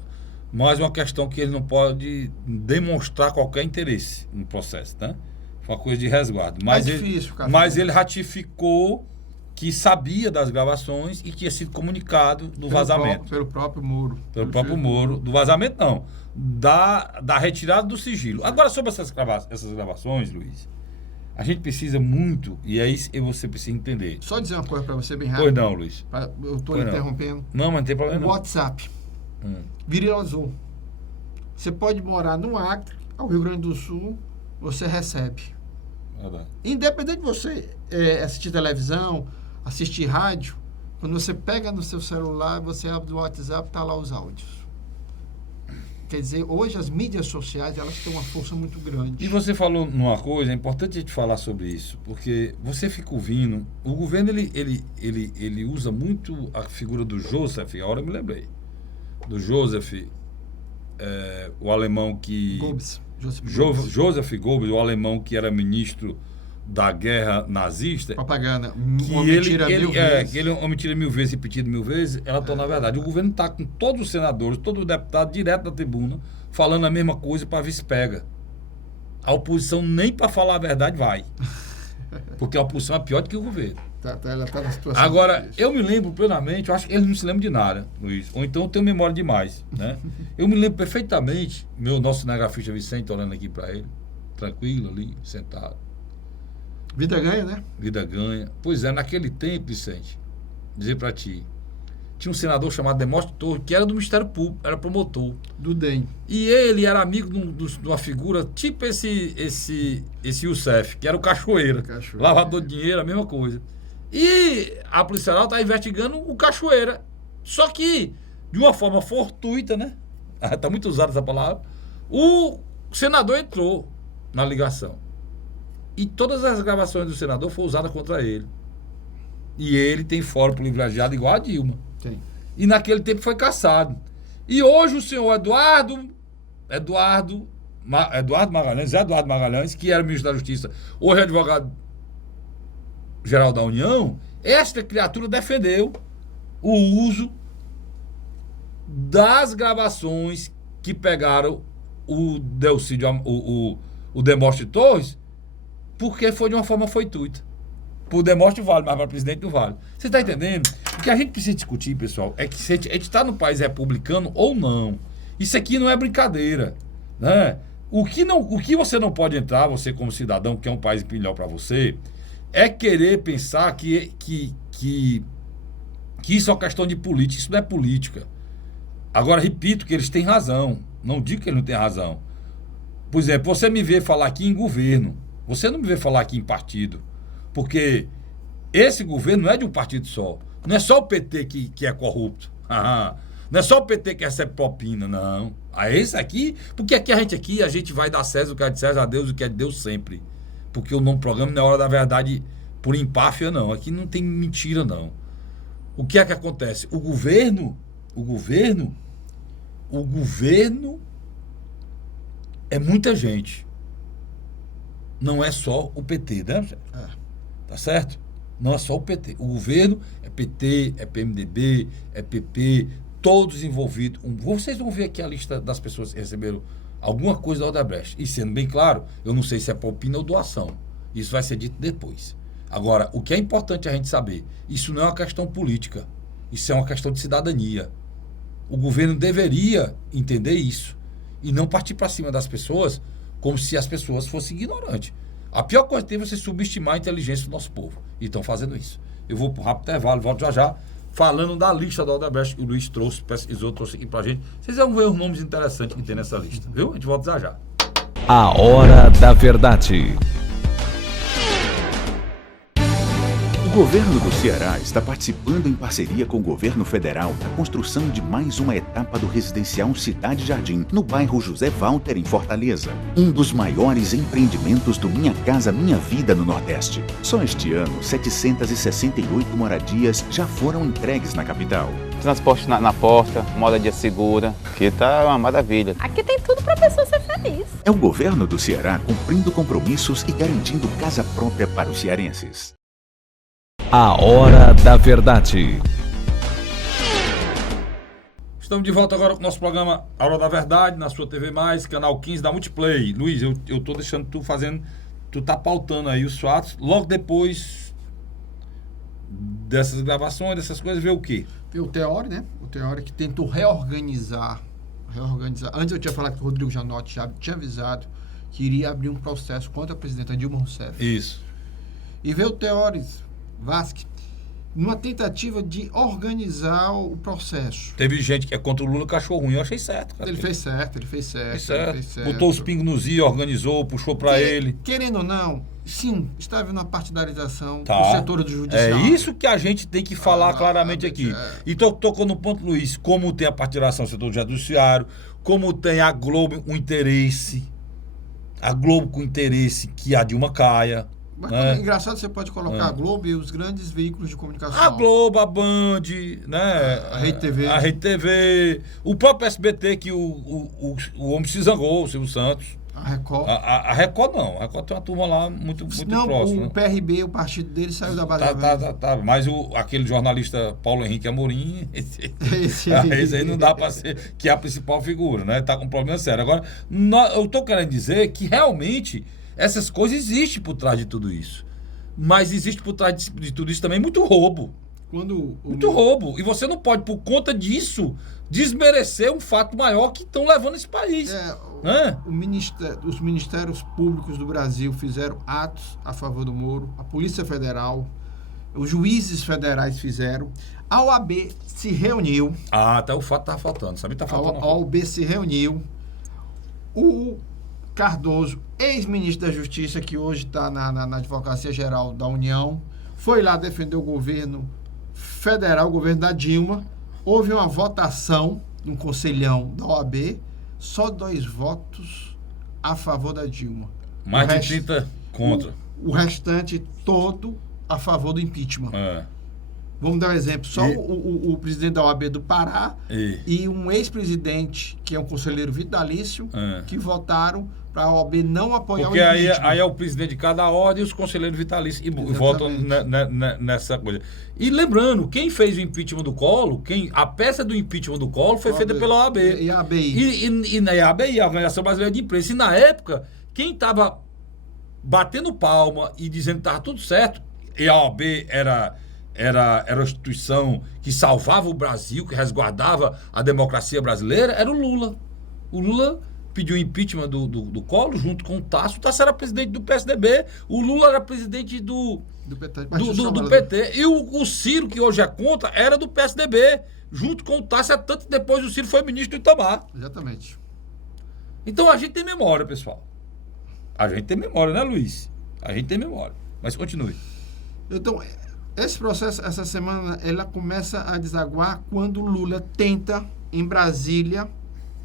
mas uma questão que ele não pode demonstrar qualquer interesse no processo, né? Foi uma coisa de resguardo. Mas ele ratificou que sabia das gravações e que tinha sido comunicado do vazamento. Pelo próprio Moro. Pelo próprio Moro. Do vazamento, não. Da retirada do sigilo. Agora, sobre essas gravações, Luiz, a gente precisa muito, e aí você precisa entender. Só dizer uma coisa para você bem rápido. Pois não, Luiz. Eu estou lhe interrompendo. Não, mas não tem problema não. O WhatsApp. Viril Azul. Você pode morar no Acre, ao Rio Grande do Sul, você recebe. Verdade. Independente de você assistir televisão, assistir rádio, quando você pega no seu celular, você abre o WhatsApp, está lá os áudios. Quer dizer, hoje as mídias sociais, elas têm uma força muito grande. E você falou numa coisa, é importante a gente falar sobre isso, porque você fica ouvindo, o governo, ele usa muito a figura do Joseph, agora eu me lembrei, do Joseph, o alemão que... Goebbels. Joseph Goebbels, o alemão que era ministro da guerra nazista. Propaganda. Que ele é uma mentira 1000 vezes, repetido 1000 vezes, ela torna verdade. O governo está com todos os senadores, todos os deputados, direto da tribuna, falando a mesma coisa para ver se pega. A oposição nem para falar a verdade vai. Porque a oposição é pior do que o governo. Ela está na situação. Agora, eu me lembro plenamente, eu acho que ele não se lembra de nada, Luiz. Ou então eu tenho memória demais, né? Eu me lembro perfeitamente, nosso cinegrafista Vicente, olhando aqui para ele, tranquilo ali, sentado. Vida ganha, né? Vida ganha. Pois é, naquele tempo, Vicente, dizer para ti, tinha um senador chamado Demóstenes Torres, que era do Ministério Público, era promotor. Do DEM. E ele era amigo de uma figura tipo esse Youssef, que era o Cachoeira. Lavador de dinheiro, a mesma coisa. E a Polícia Federal está investigando o Cachoeira. Só que, de uma forma fortuita, né? Está muito usada essa palavra. O senador entrou na ligação. E todas as gravações do senador foram usadas contra ele. E ele tem fórum privilegiado igual a Dilma. Tem. E naquele tempo foi cassado. E hoje o senhor Eduardo Magalhães, que era ministro da Justiça, hoje é advogado-geral da União, esta criatura defendeu o uso das gravações que pegaram o Demóstenes Torres, porque foi de uma forma fortuita. Por Demóstenes vale, mas para presidente não vale. Você está entendendo? O que a gente precisa discutir, pessoal, é que se a gente está no país republicano ou não. Isso aqui não é brincadeira, né? O que você não pode entrar, você como cidadão, que é um país melhor para você, é querer pensar que isso é uma questão de política. Isso não é política. Agora, repito que eles têm razão. Não digo que eles não têm razão. Por exemplo, você me vê falar aqui em governo. Você não me vê falar aqui em partido. Porque esse governo não é de um partido só. Não é só o PT que é corrupto. Não é só o PT que recebe propina, não. Esse aqui, porque a gente vai dar César o que é de César, a Deus o que é de Deus sempre. Porque o nome programa não é hora da verdade por empáfia, não. Aqui não tem mentira, não. O que é que acontece? O governo é muita gente. Não é só o PT, né? Tá certo? Não é só o PT. O governo é PT, é PMDB, é PP, todos envolvidos. Vocês vão ver aqui a lista das pessoas que receberam alguma coisa da Odebrecht. E sendo bem claro, eu não sei se é propina ou doação. Isso vai ser dito depois. Agora, o que é importante a gente saber, isso não é uma questão política. Isso é uma questão de cidadania. O governo deveria entender isso e não partir para cima das pessoas como se as pessoas fossem ignorantes. A pior coisa que tem é você subestimar a inteligência do nosso povo. E estão fazendo isso. Eu vou para um rápido intervalo, volto já, falando da lista da Odebrecht que o Luiz pesquisou, trouxe aqui pra gente. Vocês vão ver os nomes interessantes que tem nessa lista, viu? A gente volta já. A Hora da Verdade. O governo do Ceará está participando em parceria com o governo federal da construção de mais uma etapa do residencial Cidade Jardim, no bairro José Walter, em Fortaleza. Um dos maiores empreendimentos do Minha Casa Minha Vida no Nordeste. Só este ano, 768 moradias já foram entregues na capital. Transporte na porta, moradia segura, que tá uma maravilha. Aqui tem tudo pra pessoa ser feliz. É o governo do Ceará cumprindo compromissos e garantindo casa própria para os cearenses. A Hora da Verdade. Estamos de volta agora com o nosso programa A Hora da Verdade, na sua TV+, canal 15 da Multiplay. Luiz, eu tô deixando tu tá pautando aí os fatos, logo depois dessas gravações, dessas coisas, ver o quê? Ver o Teori, né? O Teori que tentou reorganizar. Antes eu tinha falado que o Rodrigo Janotti já tinha avisado que iria abrir um processo contra a presidenta Dilma Rousseff. Isso. E ver o Teori Vasque numa tentativa de organizar o processo. Teve gente que é contra o Lula que achou ruim, eu achei certo. Cara. Ele fez certo. Botou os pingos nos i, organizou, puxou pra ele. Querendo ou não, sim, está havendo uma partidarização Tá. do setor do judiciário. É isso que a gente tem que falar claramente aqui. E tocou no ponto, Luiz, como tem a partidarização do setor do judiciário, como tem a Globo com interesse, que a Dilma caia. Mas é engraçado, você pode colocar a Globo e os grandes veículos de comunicação. A Globo, a Band, né? A Rede TV. A Rede TV, o próprio SBT, que o homem se zangou, o Silvio Santos. A Record. A Record não. A Record tem uma turma lá muito próxima. O PRB, o partido dele, saiu da base. Tá. Mas aquele jornalista Paulo Henrique Amorim, esse aí não dá para ser, que é a principal figura, né? Tá com um problema sério. Agora, eu tô querendo dizer que realmente essas coisas existem por trás de tudo isso. Mas existe por trás de tudo isso também muito roubo. Muito roubo. E você não pode, por conta disso, desmerecer um fato maior que estão levando esse país. Os ministérios públicos do Brasil fizeram atos a favor do Moro, a Polícia Federal, os juízes federais fizeram, a OAB se reuniu. Até o fato tá faltando, sabe? Tá faltando. A OAB se reuniu. O Cardoso, ex-ministro da Justiça, que hoje está na Advocacia Geral da União, foi lá defender o governo federal, o governo da Dilma. Houve uma votação no conselhão da OAB, só 2 votos a favor da Dilma. Mais de 30 contra. O restante todo a favor do impeachment. Vamos dar um exemplo. Só o presidente da OAB do Pará e um ex-presidente, que é um conselheiro vitalício, que votaram para a OAB não apoiar porque o impeachment. Porque aí é o presidente de cada ordem e os conselheiros vitalícios e votam nessa coisa. E lembrando, quem fez o impeachment do Collor, a peça do impeachment do Collor foi feita pela OAB. E a ABI. E na ABI, a Organização Brasileira de Imprensa. E na época, quem estava batendo palma e dizendo que estava tudo certo, e a OAB era a instituição que salvava o Brasil, que resguardava a democracia brasileira, era o Lula. O Lula pediu o impeachment do Collor junto com o Tasso. O Tasso era presidente do PSDB, o Lula era presidente do PT. E o Ciro, que hoje é contra, era do PSDB, junto com o Tasso, tanto que depois o Ciro foi ministro do Itamar. Exatamente. Então a gente tem memória, pessoal. A gente tem memória, né, Luiz? A gente tem memória. Mas continue. Então, esse processo, essa semana, ela começa a desaguar quando o Lula tenta, em Brasília,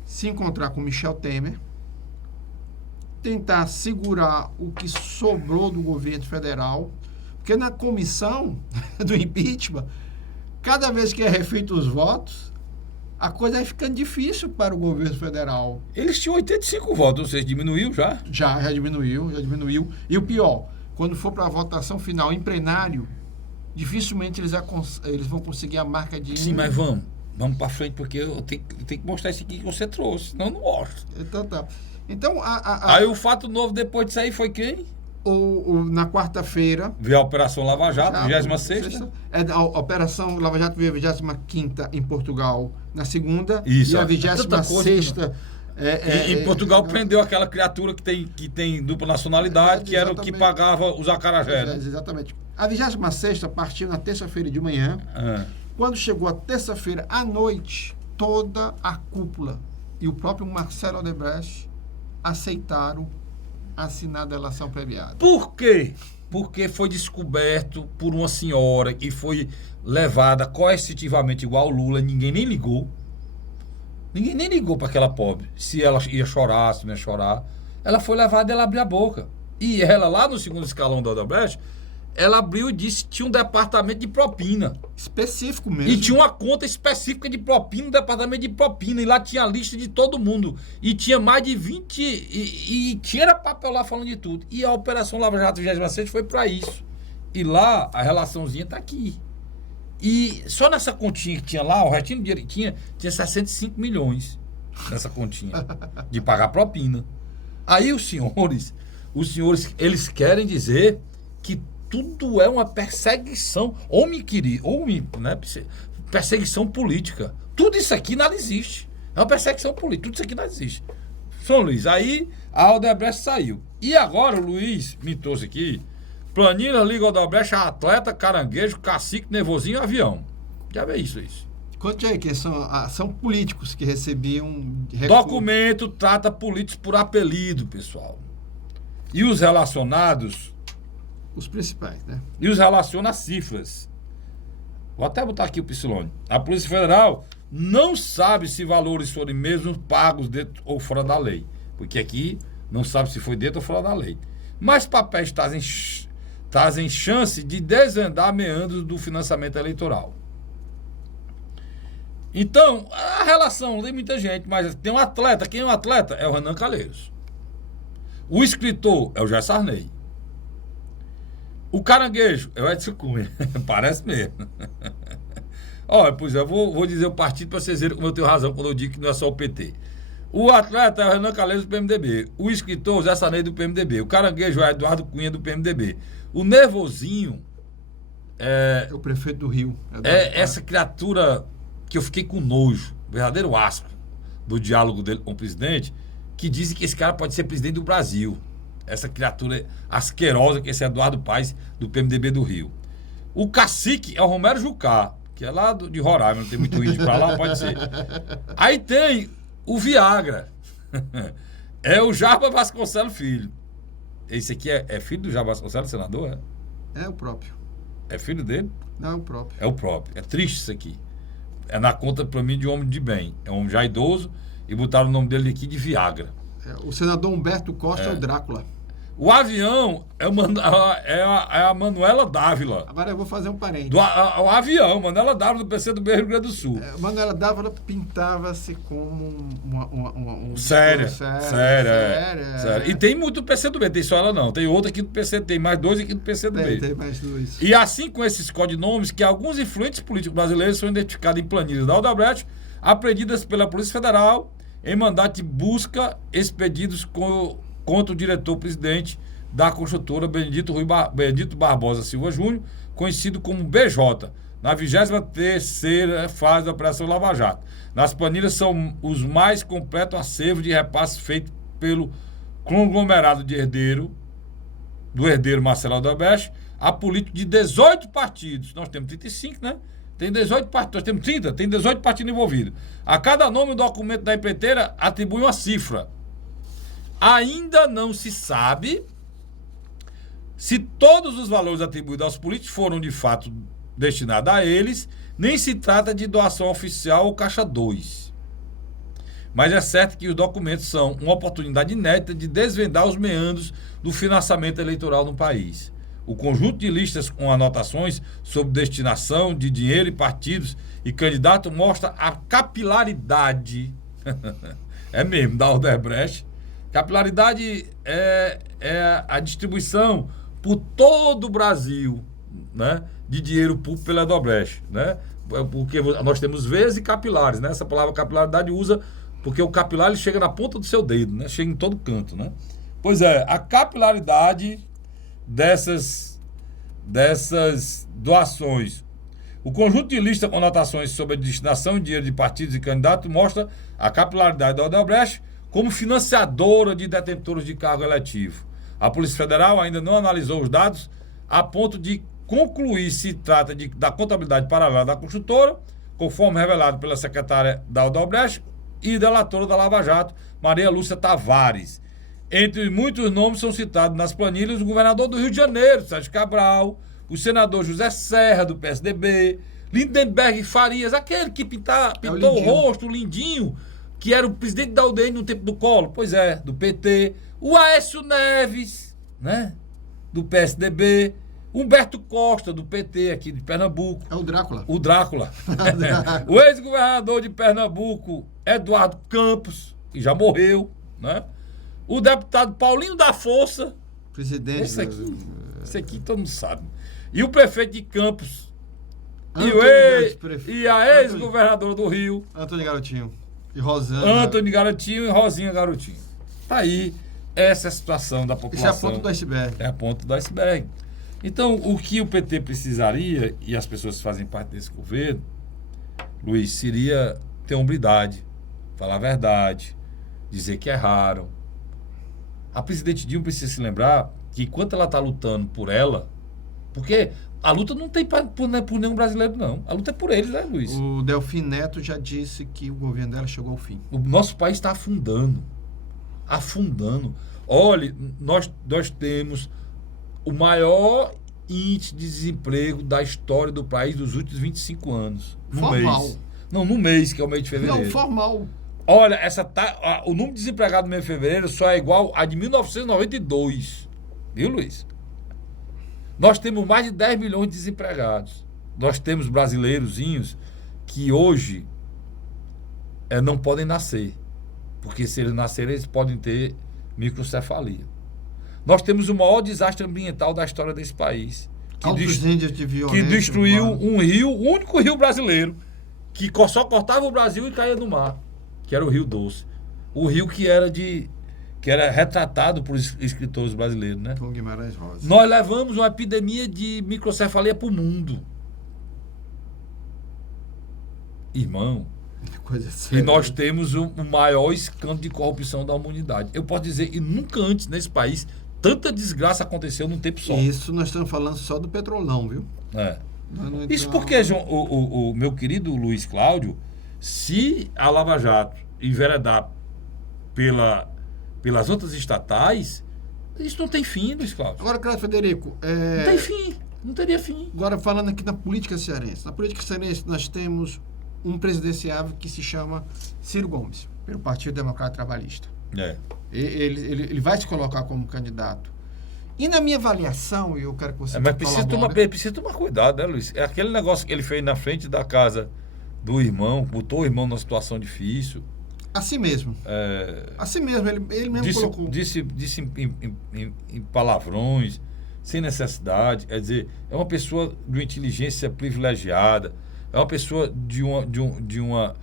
se encontrar com Michel Temer, tentar segurar o que sobrou do governo federal, porque na comissão do impeachment, cada vez que é refeito os votos, a coisa vai ficando difícil para o governo federal. Eles tinham 85 votos, ou seja, diminuiu já? Já diminuiu. E o pior, quando for para a votação final em plenário, dificilmente eles vão conseguir a marca de... Sim, mas vamos para frente, porque eu tenho que mostrar isso aqui que você trouxe, senão eu não mostro. Então tá. Então, aí o fato novo depois disso aí foi quem? Na quarta-feira... Veio a Operação Lava Jato, 26ª. A Operação Lava Jato veio a 25ª em Portugal na segunda. Isso, e a 26ª... em Portugal prendeu aquela criatura que tem dupla nacionalidade, que era o que pagava os acarajé. Exatamente. A 26ª partiu na terça-feira de manhã. Quando chegou a terça-feira à noite, toda a cúpula e o próprio Marcelo Odebrecht aceitaram assinar a delação premiada. Por quê? porque foi descoberto por uma senhora e foi levada coercitivamente igual ao Lula, ninguém nem ligou. Ninguém nem ligou para aquela pobre, se ela ia chorar, se não ia chorar. Ela foi levada e ela abriu a boca. E ela, lá no segundo escalão da Odebrecht, ela abriu e disse que tinha um departamento de propina. Específico mesmo. E tinha uma conta específica de propina, um departamento de propina. E lá tinha a lista de todo mundo. E tinha mais de 20... E tinha papel lá falando de tudo. E a Operação Lava Jato 26 foi para isso. E lá, a relaçãozinha tá aqui. E só nessa continha que tinha lá, o restinho do dinheiro que tinha 65 milhões nessa continha de pagar propina. Aí os senhores, eles querem dizer que tudo é uma perseguição, perseguição política. Tudo isso aqui nada existe. É uma perseguição política, tudo isso aqui nada existe. São Luís, aí a Odebrecht saiu. E agora o Luiz me trouxe aqui planilha, Liga Odebrecht, atleta, caranguejo, cacique, nervosinho, avião. Já vê isso. Conte aí, que são políticos que recebiam... Documento trata políticos por apelido, pessoal. E os relacionados... Os principais, né? E os relaciona a cifras. Vou até botar aqui o Psilone. A Polícia Federal não sabe se valores foram mesmo pagos dentro ou fora da lei. Porque aqui não sabe se foi dentro ou fora da lei. Mas papéis trazem chance de desvendar meandros do financiamento eleitoral. Então, a relação, tem muita gente, mas tem um atleta. Quem é um atleta? É o Renan Calheiros. O escritor é o Jair Sarney. O caranguejo é o Edson Cunha. Parece mesmo. Olha, pois é, eu vou dizer o partido para vocês verem como eu tenho razão quando eu digo que não é só o PT. O atleta é o Renan Calheiros do PMDB. O escritor, o Zé Sarney do PMDB. O caranguejo é o Eduardo Cunha do PMDB. O nervosinho é o prefeito do Rio. Essa criatura que eu fiquei com nojo, verdadeiro asco, do diálogo dele com o presidente, que dizem que esse cara pode ser presidente do Brasil. Essa criatura asquerosa que é esse Eduardo Paes do PMDB do Rio. O cacique é o Romero Jucá, que é lá de Roraima, não tem muito índio pra lá, pode ser. Aí tem o Viagra. É o Jarbas Vasconcelos Filho. Esse aqui é filho do Jarbas Vasconcelos, senador? É o próprio. É filho dele? Não, é o próprio. É o próprio. É triste isso aqui. É na conta, pra mim, de um homem de bem. É um homem já idoso e botaram o nome dele aqui de Viagra. O senador Humberto Costa é o Drácula. O avião é a Manuela Dávila. Agora eu vou fazer um parênteses. O avião, Manuela Dávila do PCdoB Rio Grande do Sul. Manuela Dávila pintava-se como séria. E tem muito do PCdoB, tem só ela não. Tem outra aqui do PC, tem mais dois aqui do PCdoB. Tem mais dois. E assim com esses codinomes, que alguns influentes políticos brasileiros são identificados em planilhas da Odebrecht, apreendidas pela Polícia Federal em mandato de busca expedidos contra o diretor-presidente da construtora Benedito Barbosa Silva Júnior, conhecido como BJ, na 23ª fase da Operação Lava Jato. Nas planilhas são os mais completos acervos de repasse feito pelo conglomerado do herdeiro Marcelo Odebrecht, a político de 18 partidos. Nós temos 35, né? Tem 18 partidos, nós temos 30, tem 18 partidos envolvidos. A cada nome o documento da empreiteira atribui uma cifra. Ainda não se sabe se todos os valores atribuídos aos políticos foram de fato destinados a eles, nem se trata de doação oficial ou caixa 2. Mas é certo que os documentos são uma oportunidade inédita de desvendar os meandros do financiamento eleitoral no país. O conjunto de listas com anotações sobre destinação de dinheiro e partidos e candidatos mostra a capilaridade da Odebrecht. Capilaridade é a distribuição por todo o Brasil, né, de dinheiro público pela Odebrecht, né? Porque nós temos veias e capilares, né? Essa palavra capilaridade usa porque o capilar ele chega na ponta do seu dedo, né? Chega em todo canto, né? Pois é, a capilaridade dessas doações. O conjunto de lista com anotações sobre a destinação de dinheiro de partidos e candidatos mostra a capilaridade da Odebrecht como financiadora de detentores de cargo eletivo. A Polícia Federal ainda não analisou os dados a ponto de concluir se trata da contabilidade paralela da construtora, conforme revelado pela secretária da Odebrecht e delatora da Lava Jato, Maria Lúcia Tavares. Entre muitos nomes são citados nas planilhas o governador do Rio de Janeiro, Sérgio Cabral, o senador José Serra, do PSDB, Lindenberg Farias, aquele que pintou o rosto, o lindinho, que era o presidente da UDN no tempo do Collor, pois é, do PT, o Aécio Neves, né, do PSDB, Humberto Costa, do PT, aqui de Pernambuco. É o Drácula. O Drácula. O ex-governador de Pernambuco, Eduardo Campos, que já morreu, né? O deputado Paulinho da Força. Presidente. Esse aqui todo mundo sabe. E o prefeito de Campos. E a ex-governadora do Rio. Antônio Garotinho. E Rosana. Antônio Garotinho e Rosinha Garotinho. Tá aí. Essa é a situação da população. Isso é a ponta do iceberg. É a ponta do iceberg. Então, o que o PT precisaria, e as pessoas que fazem parte desse governo, Luiz, seria ter hombridade, falar a verdade, dizer que erraram. A presidente Dilma precisa se lembrar que enquanto ela está lutando por ela, porque a luta não tem por nenhum brasileiro, não. A luta é por eles, né, Luiz? O Delfim Neto já disse que o governo dela chegou ao fim. O nosso país está afundando. Afundando. Olha, nós temos o maior índice de desemprego da história do país dos últimos 25 anos. Formal. No mês, que é o mês de fevereiro. Não, formal. Olha, o número de desempregados no mês de fevereiro só é igual a de 1992. Viu, Luiz? Nós temos mais de 10 milhões de desempregados. Nós temos brasileirozinhos que hoje não podem nascer. Porque se eles nascerem, eles podem ter microcefalia. Nós temos o maior desastre ambiental da história desse país. Que destruiu um rio, o único rio brasileiro, que só cortava o Brasil e caía no mar, que era o Rio Doce. O rio que era retratado por escritores brasileiros, né? Com Guimarães Rosa. Nós levamos uma epidemia de microcefalia para o mundo. Irmão, coisa séria. E nós temos o maior escândalo de corrupção da humanidade. Eu posso dizer, e nunca antes nesse país tanta desgraça aconteceu num tempo só. Isso nós estamos falando só do petrolão, viu? É. Isso porque, João, o meu querido Luiz Cláudio, se a Lava Jato enveredar pelas outras estatais, isso não tem fim, Luiz Cláudio. Agora, Cláudio Frederico... Não tem fim, não teria fim. Agora, falando aqui na política cearense. Na política cearense, nós temos um presidenciável que se chama Ciro Gomes, pelo Partido Democrata Trabalhista. Ele vai se colocar como candidato. E na minha avaliação, e eu quero que você... Mas precisa tomar cuidado, né, Luiz? É aquele negócio que ele fez na frente da casa do irmão, botou o irmão numa situação difícil. Assim mesmo. Assim mesmo, ele mesmo colocou. Disse em palavrões, sem necessidade. Quer dizer, é uma pessoa de uma inteligência privilegiada, é uma pessoa de uma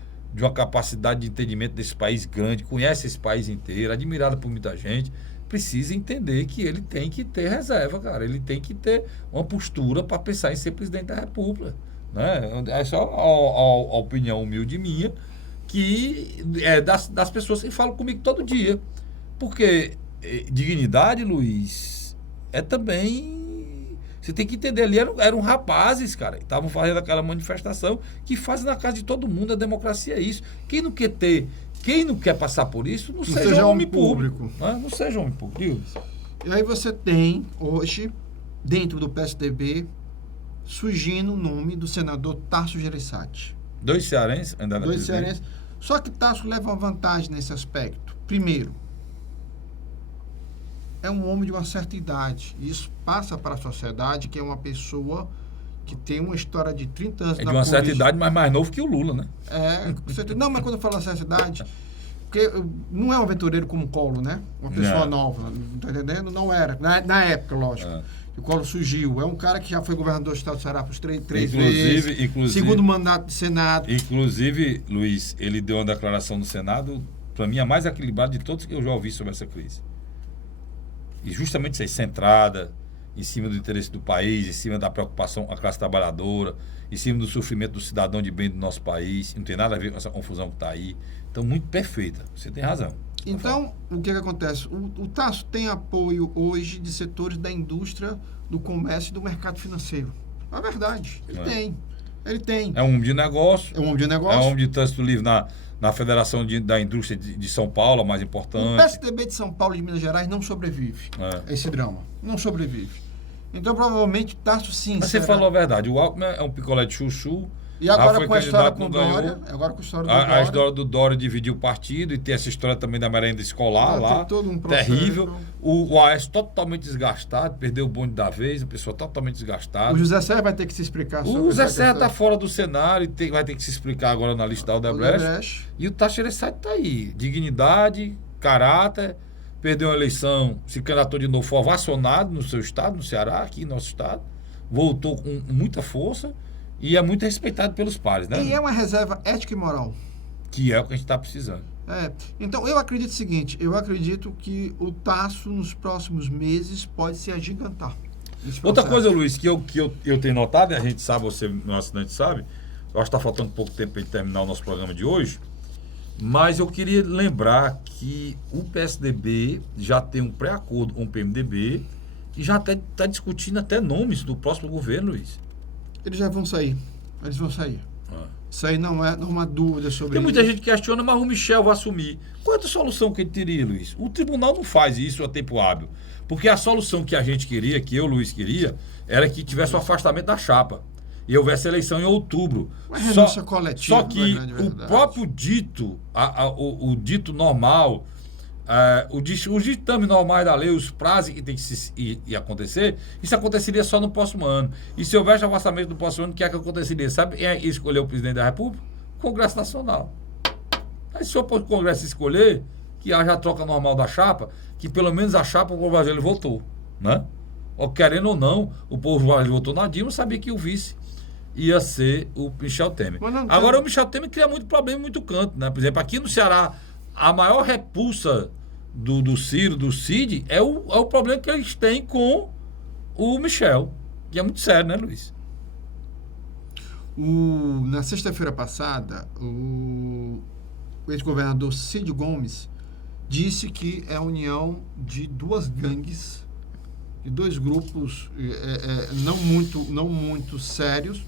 capacidade de entendimento desse país grande, conhece esse país inteiro, admirado por muita gente. Precisa entender que ele tem que ter reserva, cara. Ele tem que ter uma postura para pensar em ser presidente da República, né? É só a opinião humilde minha, que é das pessoas que falam comigo todo dia. Porque dignidade, Luiz, é também... Você tem que entender, ali eram rapazes, cara, estavam fazendo aquela manifestação que fazem na casa de todo mundo. A democracia é isso. Quem não quer passar por isso, não seja homem público. Não seja homem público. E aí você tem, hoje, dentro do PSDB, surgindo o nome do senador Tasso Gereissati. Dois cearenses? Dois cearenses. Só que Tasso leva uma vantagem nesse aspecto. Primeiro, é um homem de uma certa idade. E isso passa para a sociedade, que é uma pessoa que tem uma história de 30 anos na política. É de uma certa idade, mas mais novo que o Lula, né? Não, mas quando eu falo certa idade, porque não é um aventureiro como o Collor, né? Uma pessoa nova, não tá entendendo? Não era. Na época, lógico. O Collor surgiu. É um cara que já foi governador do estado do Ceará por três vezes. Segundo mandato de Senado. Inclusive, Luiz, ele deu uma declaração no Senado, para mim, a mais equilibrada de todos que eu já ouvi sobre essa crise. E justamente isso aí, centrada em cima do interesse do país, em cima da preocupação com a classe trabalhadora, em cima do sofrimento do cidadão de bem do nosso país. Não tem nada a ver com essa confusão que está aí. Então, muito perfeita. Você tem razão. Então, o que acontece? O Tasso tem apoio hoje de setores da indústria, do comércio e do mercado financeiro. É verdade, ele tem. Ele tem. É um homem de negócio. É um homem de negócio. É um homem de trânsito livre na Federação da Indústria de São Paulo, a mais O importante. PSDB de São Paulo e de Minas Gerais não sobrevive a esse drama. Não sobrevive. Então, provavelmente, Tasso sim. Mas você falou a verdade. O Alckmin é um picolé de chuchu. E agora foi com a história candidato, com o não ganhou. Dória. Agora com a história do A Dória. história do Dória dividiu o partido e tem essa história também da merenda escolar lá. Tem todo um processo. Terrível. O Aécio totalmente desgastado, perdeu o bonde da vez, a pessoa totalmente desgastada. O José Serra vai ter que se explicar sobre O Zé essa Serra questão. está fora do cenário e vai ter que se explicar agora na lista da Odebrecht. Odebrecht. E o Tasso Gereissati está aí. Dignidade, caráter, perdeu a eleição, se candidatou de novo, foi ovacionado no seu estado, no Ceará, aqui no nosso estado. Voltou com muita força e é muito respeitado pelos pares, né? E é uma reserva ética e moral. Que é o que a gente está precisando. Então, eu acredito o seguinte, eu acredito que o Tasso, nos próximos meses, pode se agigantar. Outra coisa, Luiz, que eu tenho notado, e a gente sabe, você, meu assinante sabe, eu acho que está faltando pouco tempo para terminar o nosso programa de hoje, mas eu queria lembrar que o PSDB já tem um pré-acordo com o PMDB e já está discutindo até nomes do próximo governo, Luiz. Eles já vão sair. Eles vão sair. Isso aí não é uma dúvida sobre Tem muita isso. gente que questiona, mas o Michel vai assumir. Qual é a solução que ele teria, Luiz? O tribunal não faz isso a tempo hábil. Porque a solução que a gente queria, que eu, Luiz, queria, era que tivesse o afastamento da chapa. E houvesse eleição em outubro. Uma renúncia coletiva. Só que o próprio dito, o dito normal, os ditames normais da lei, os prazos que tem que acontecer, isso aconteceria só no próximo ano. E se houvesse afastamento no próximo ano, o que é que aconteceria? Sabe quem escolheu o presidente da República? O Congresso Nacional. Aí se o Congresso escolher, que haja a troca normal da chapa, que pelo menos a chapa o povo brasileiro votou, né? Ou querendo ou não, o povo brasileiro votou na Dilma, sabia que o vice ia ser o Michel Temer. Agora o Michel Temer cria muito problema em muito canto, né? Por exemplo, aqui no Ceará, a maior repulsa do Ciro, do Cid, é o problema que eles têm com o Michel, que é muito sério, né, Luiz? Na sexta-feira passada, o ex-governador Cid Gomes disse que é a união de duas gangues, de dois grupos não muito sérios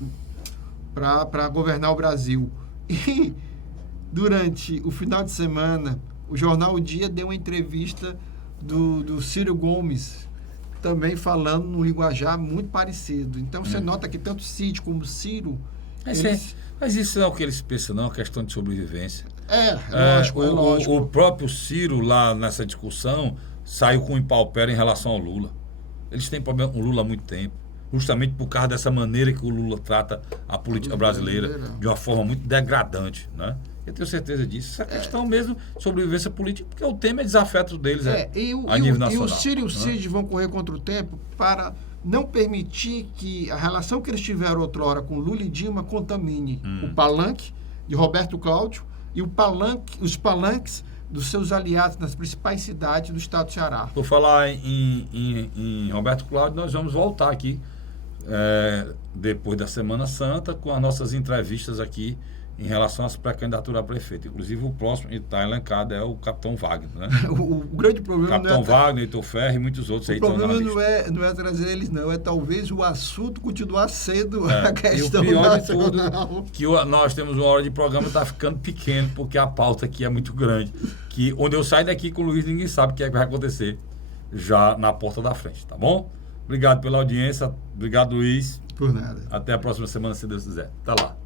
para governar o Brasil. E durante o final de semana, o jornal O Dia deu uma entrevista do Ciro Gomes, também falando num linguajar muito parecido. Então você nota que tanto Cid como Ciro... Mas isso não é o que eles pensam, não, é uma questão de sobrevivência. Lógico. O próprio Ciro, lá nessa discussão, saiu com um impalpero em relação ao Lula. Eles têm problema com o Lula há muito tempo, justamente por causa dessa maneira que o Lula trata a política brasileira de uma forma muito degradante, né? Eu tenho certeza disso. Essa questão mesmo de sobrevivência política, porque o tema é desafeto deles a nível nacional. E o Ciro e o Cid vão correr contra o tempo para não permitir que a relação que eles tiveram outrora com Lula e Dilma contamine o palanque de Roberto Cláudio e os palanques dos seus aliados nas principais cidades do estado do Ceará. Por falar em Roberto Cláudio, nós vamos voltar aqui depois da Semana Santa com as nossas entrevistas aqui em relação às pré-candidaturas a prefeito. Inclusive o próximo que está elencado é o Capitão Wagner, né? O grande problema Capitão Wagner, Heitor Ferro e muitos outros aí estão na lista. O problema não é trazer eles, não. É talvez o assunto continuar sendo a questão e o pior nacional. de tudo, que nós temos uma hora de programa, está ficando pequeno, porque a pauta aqui é muito grande. Que onde eu saio daqui com o Luiz, ninguém sabe o que é que vai acontecer já na porta da frente, tá bom? Obrigado pela audiência. Obrigado, Luiz. Por nada. Até a próxima semana, se Deus quiser. Até lá.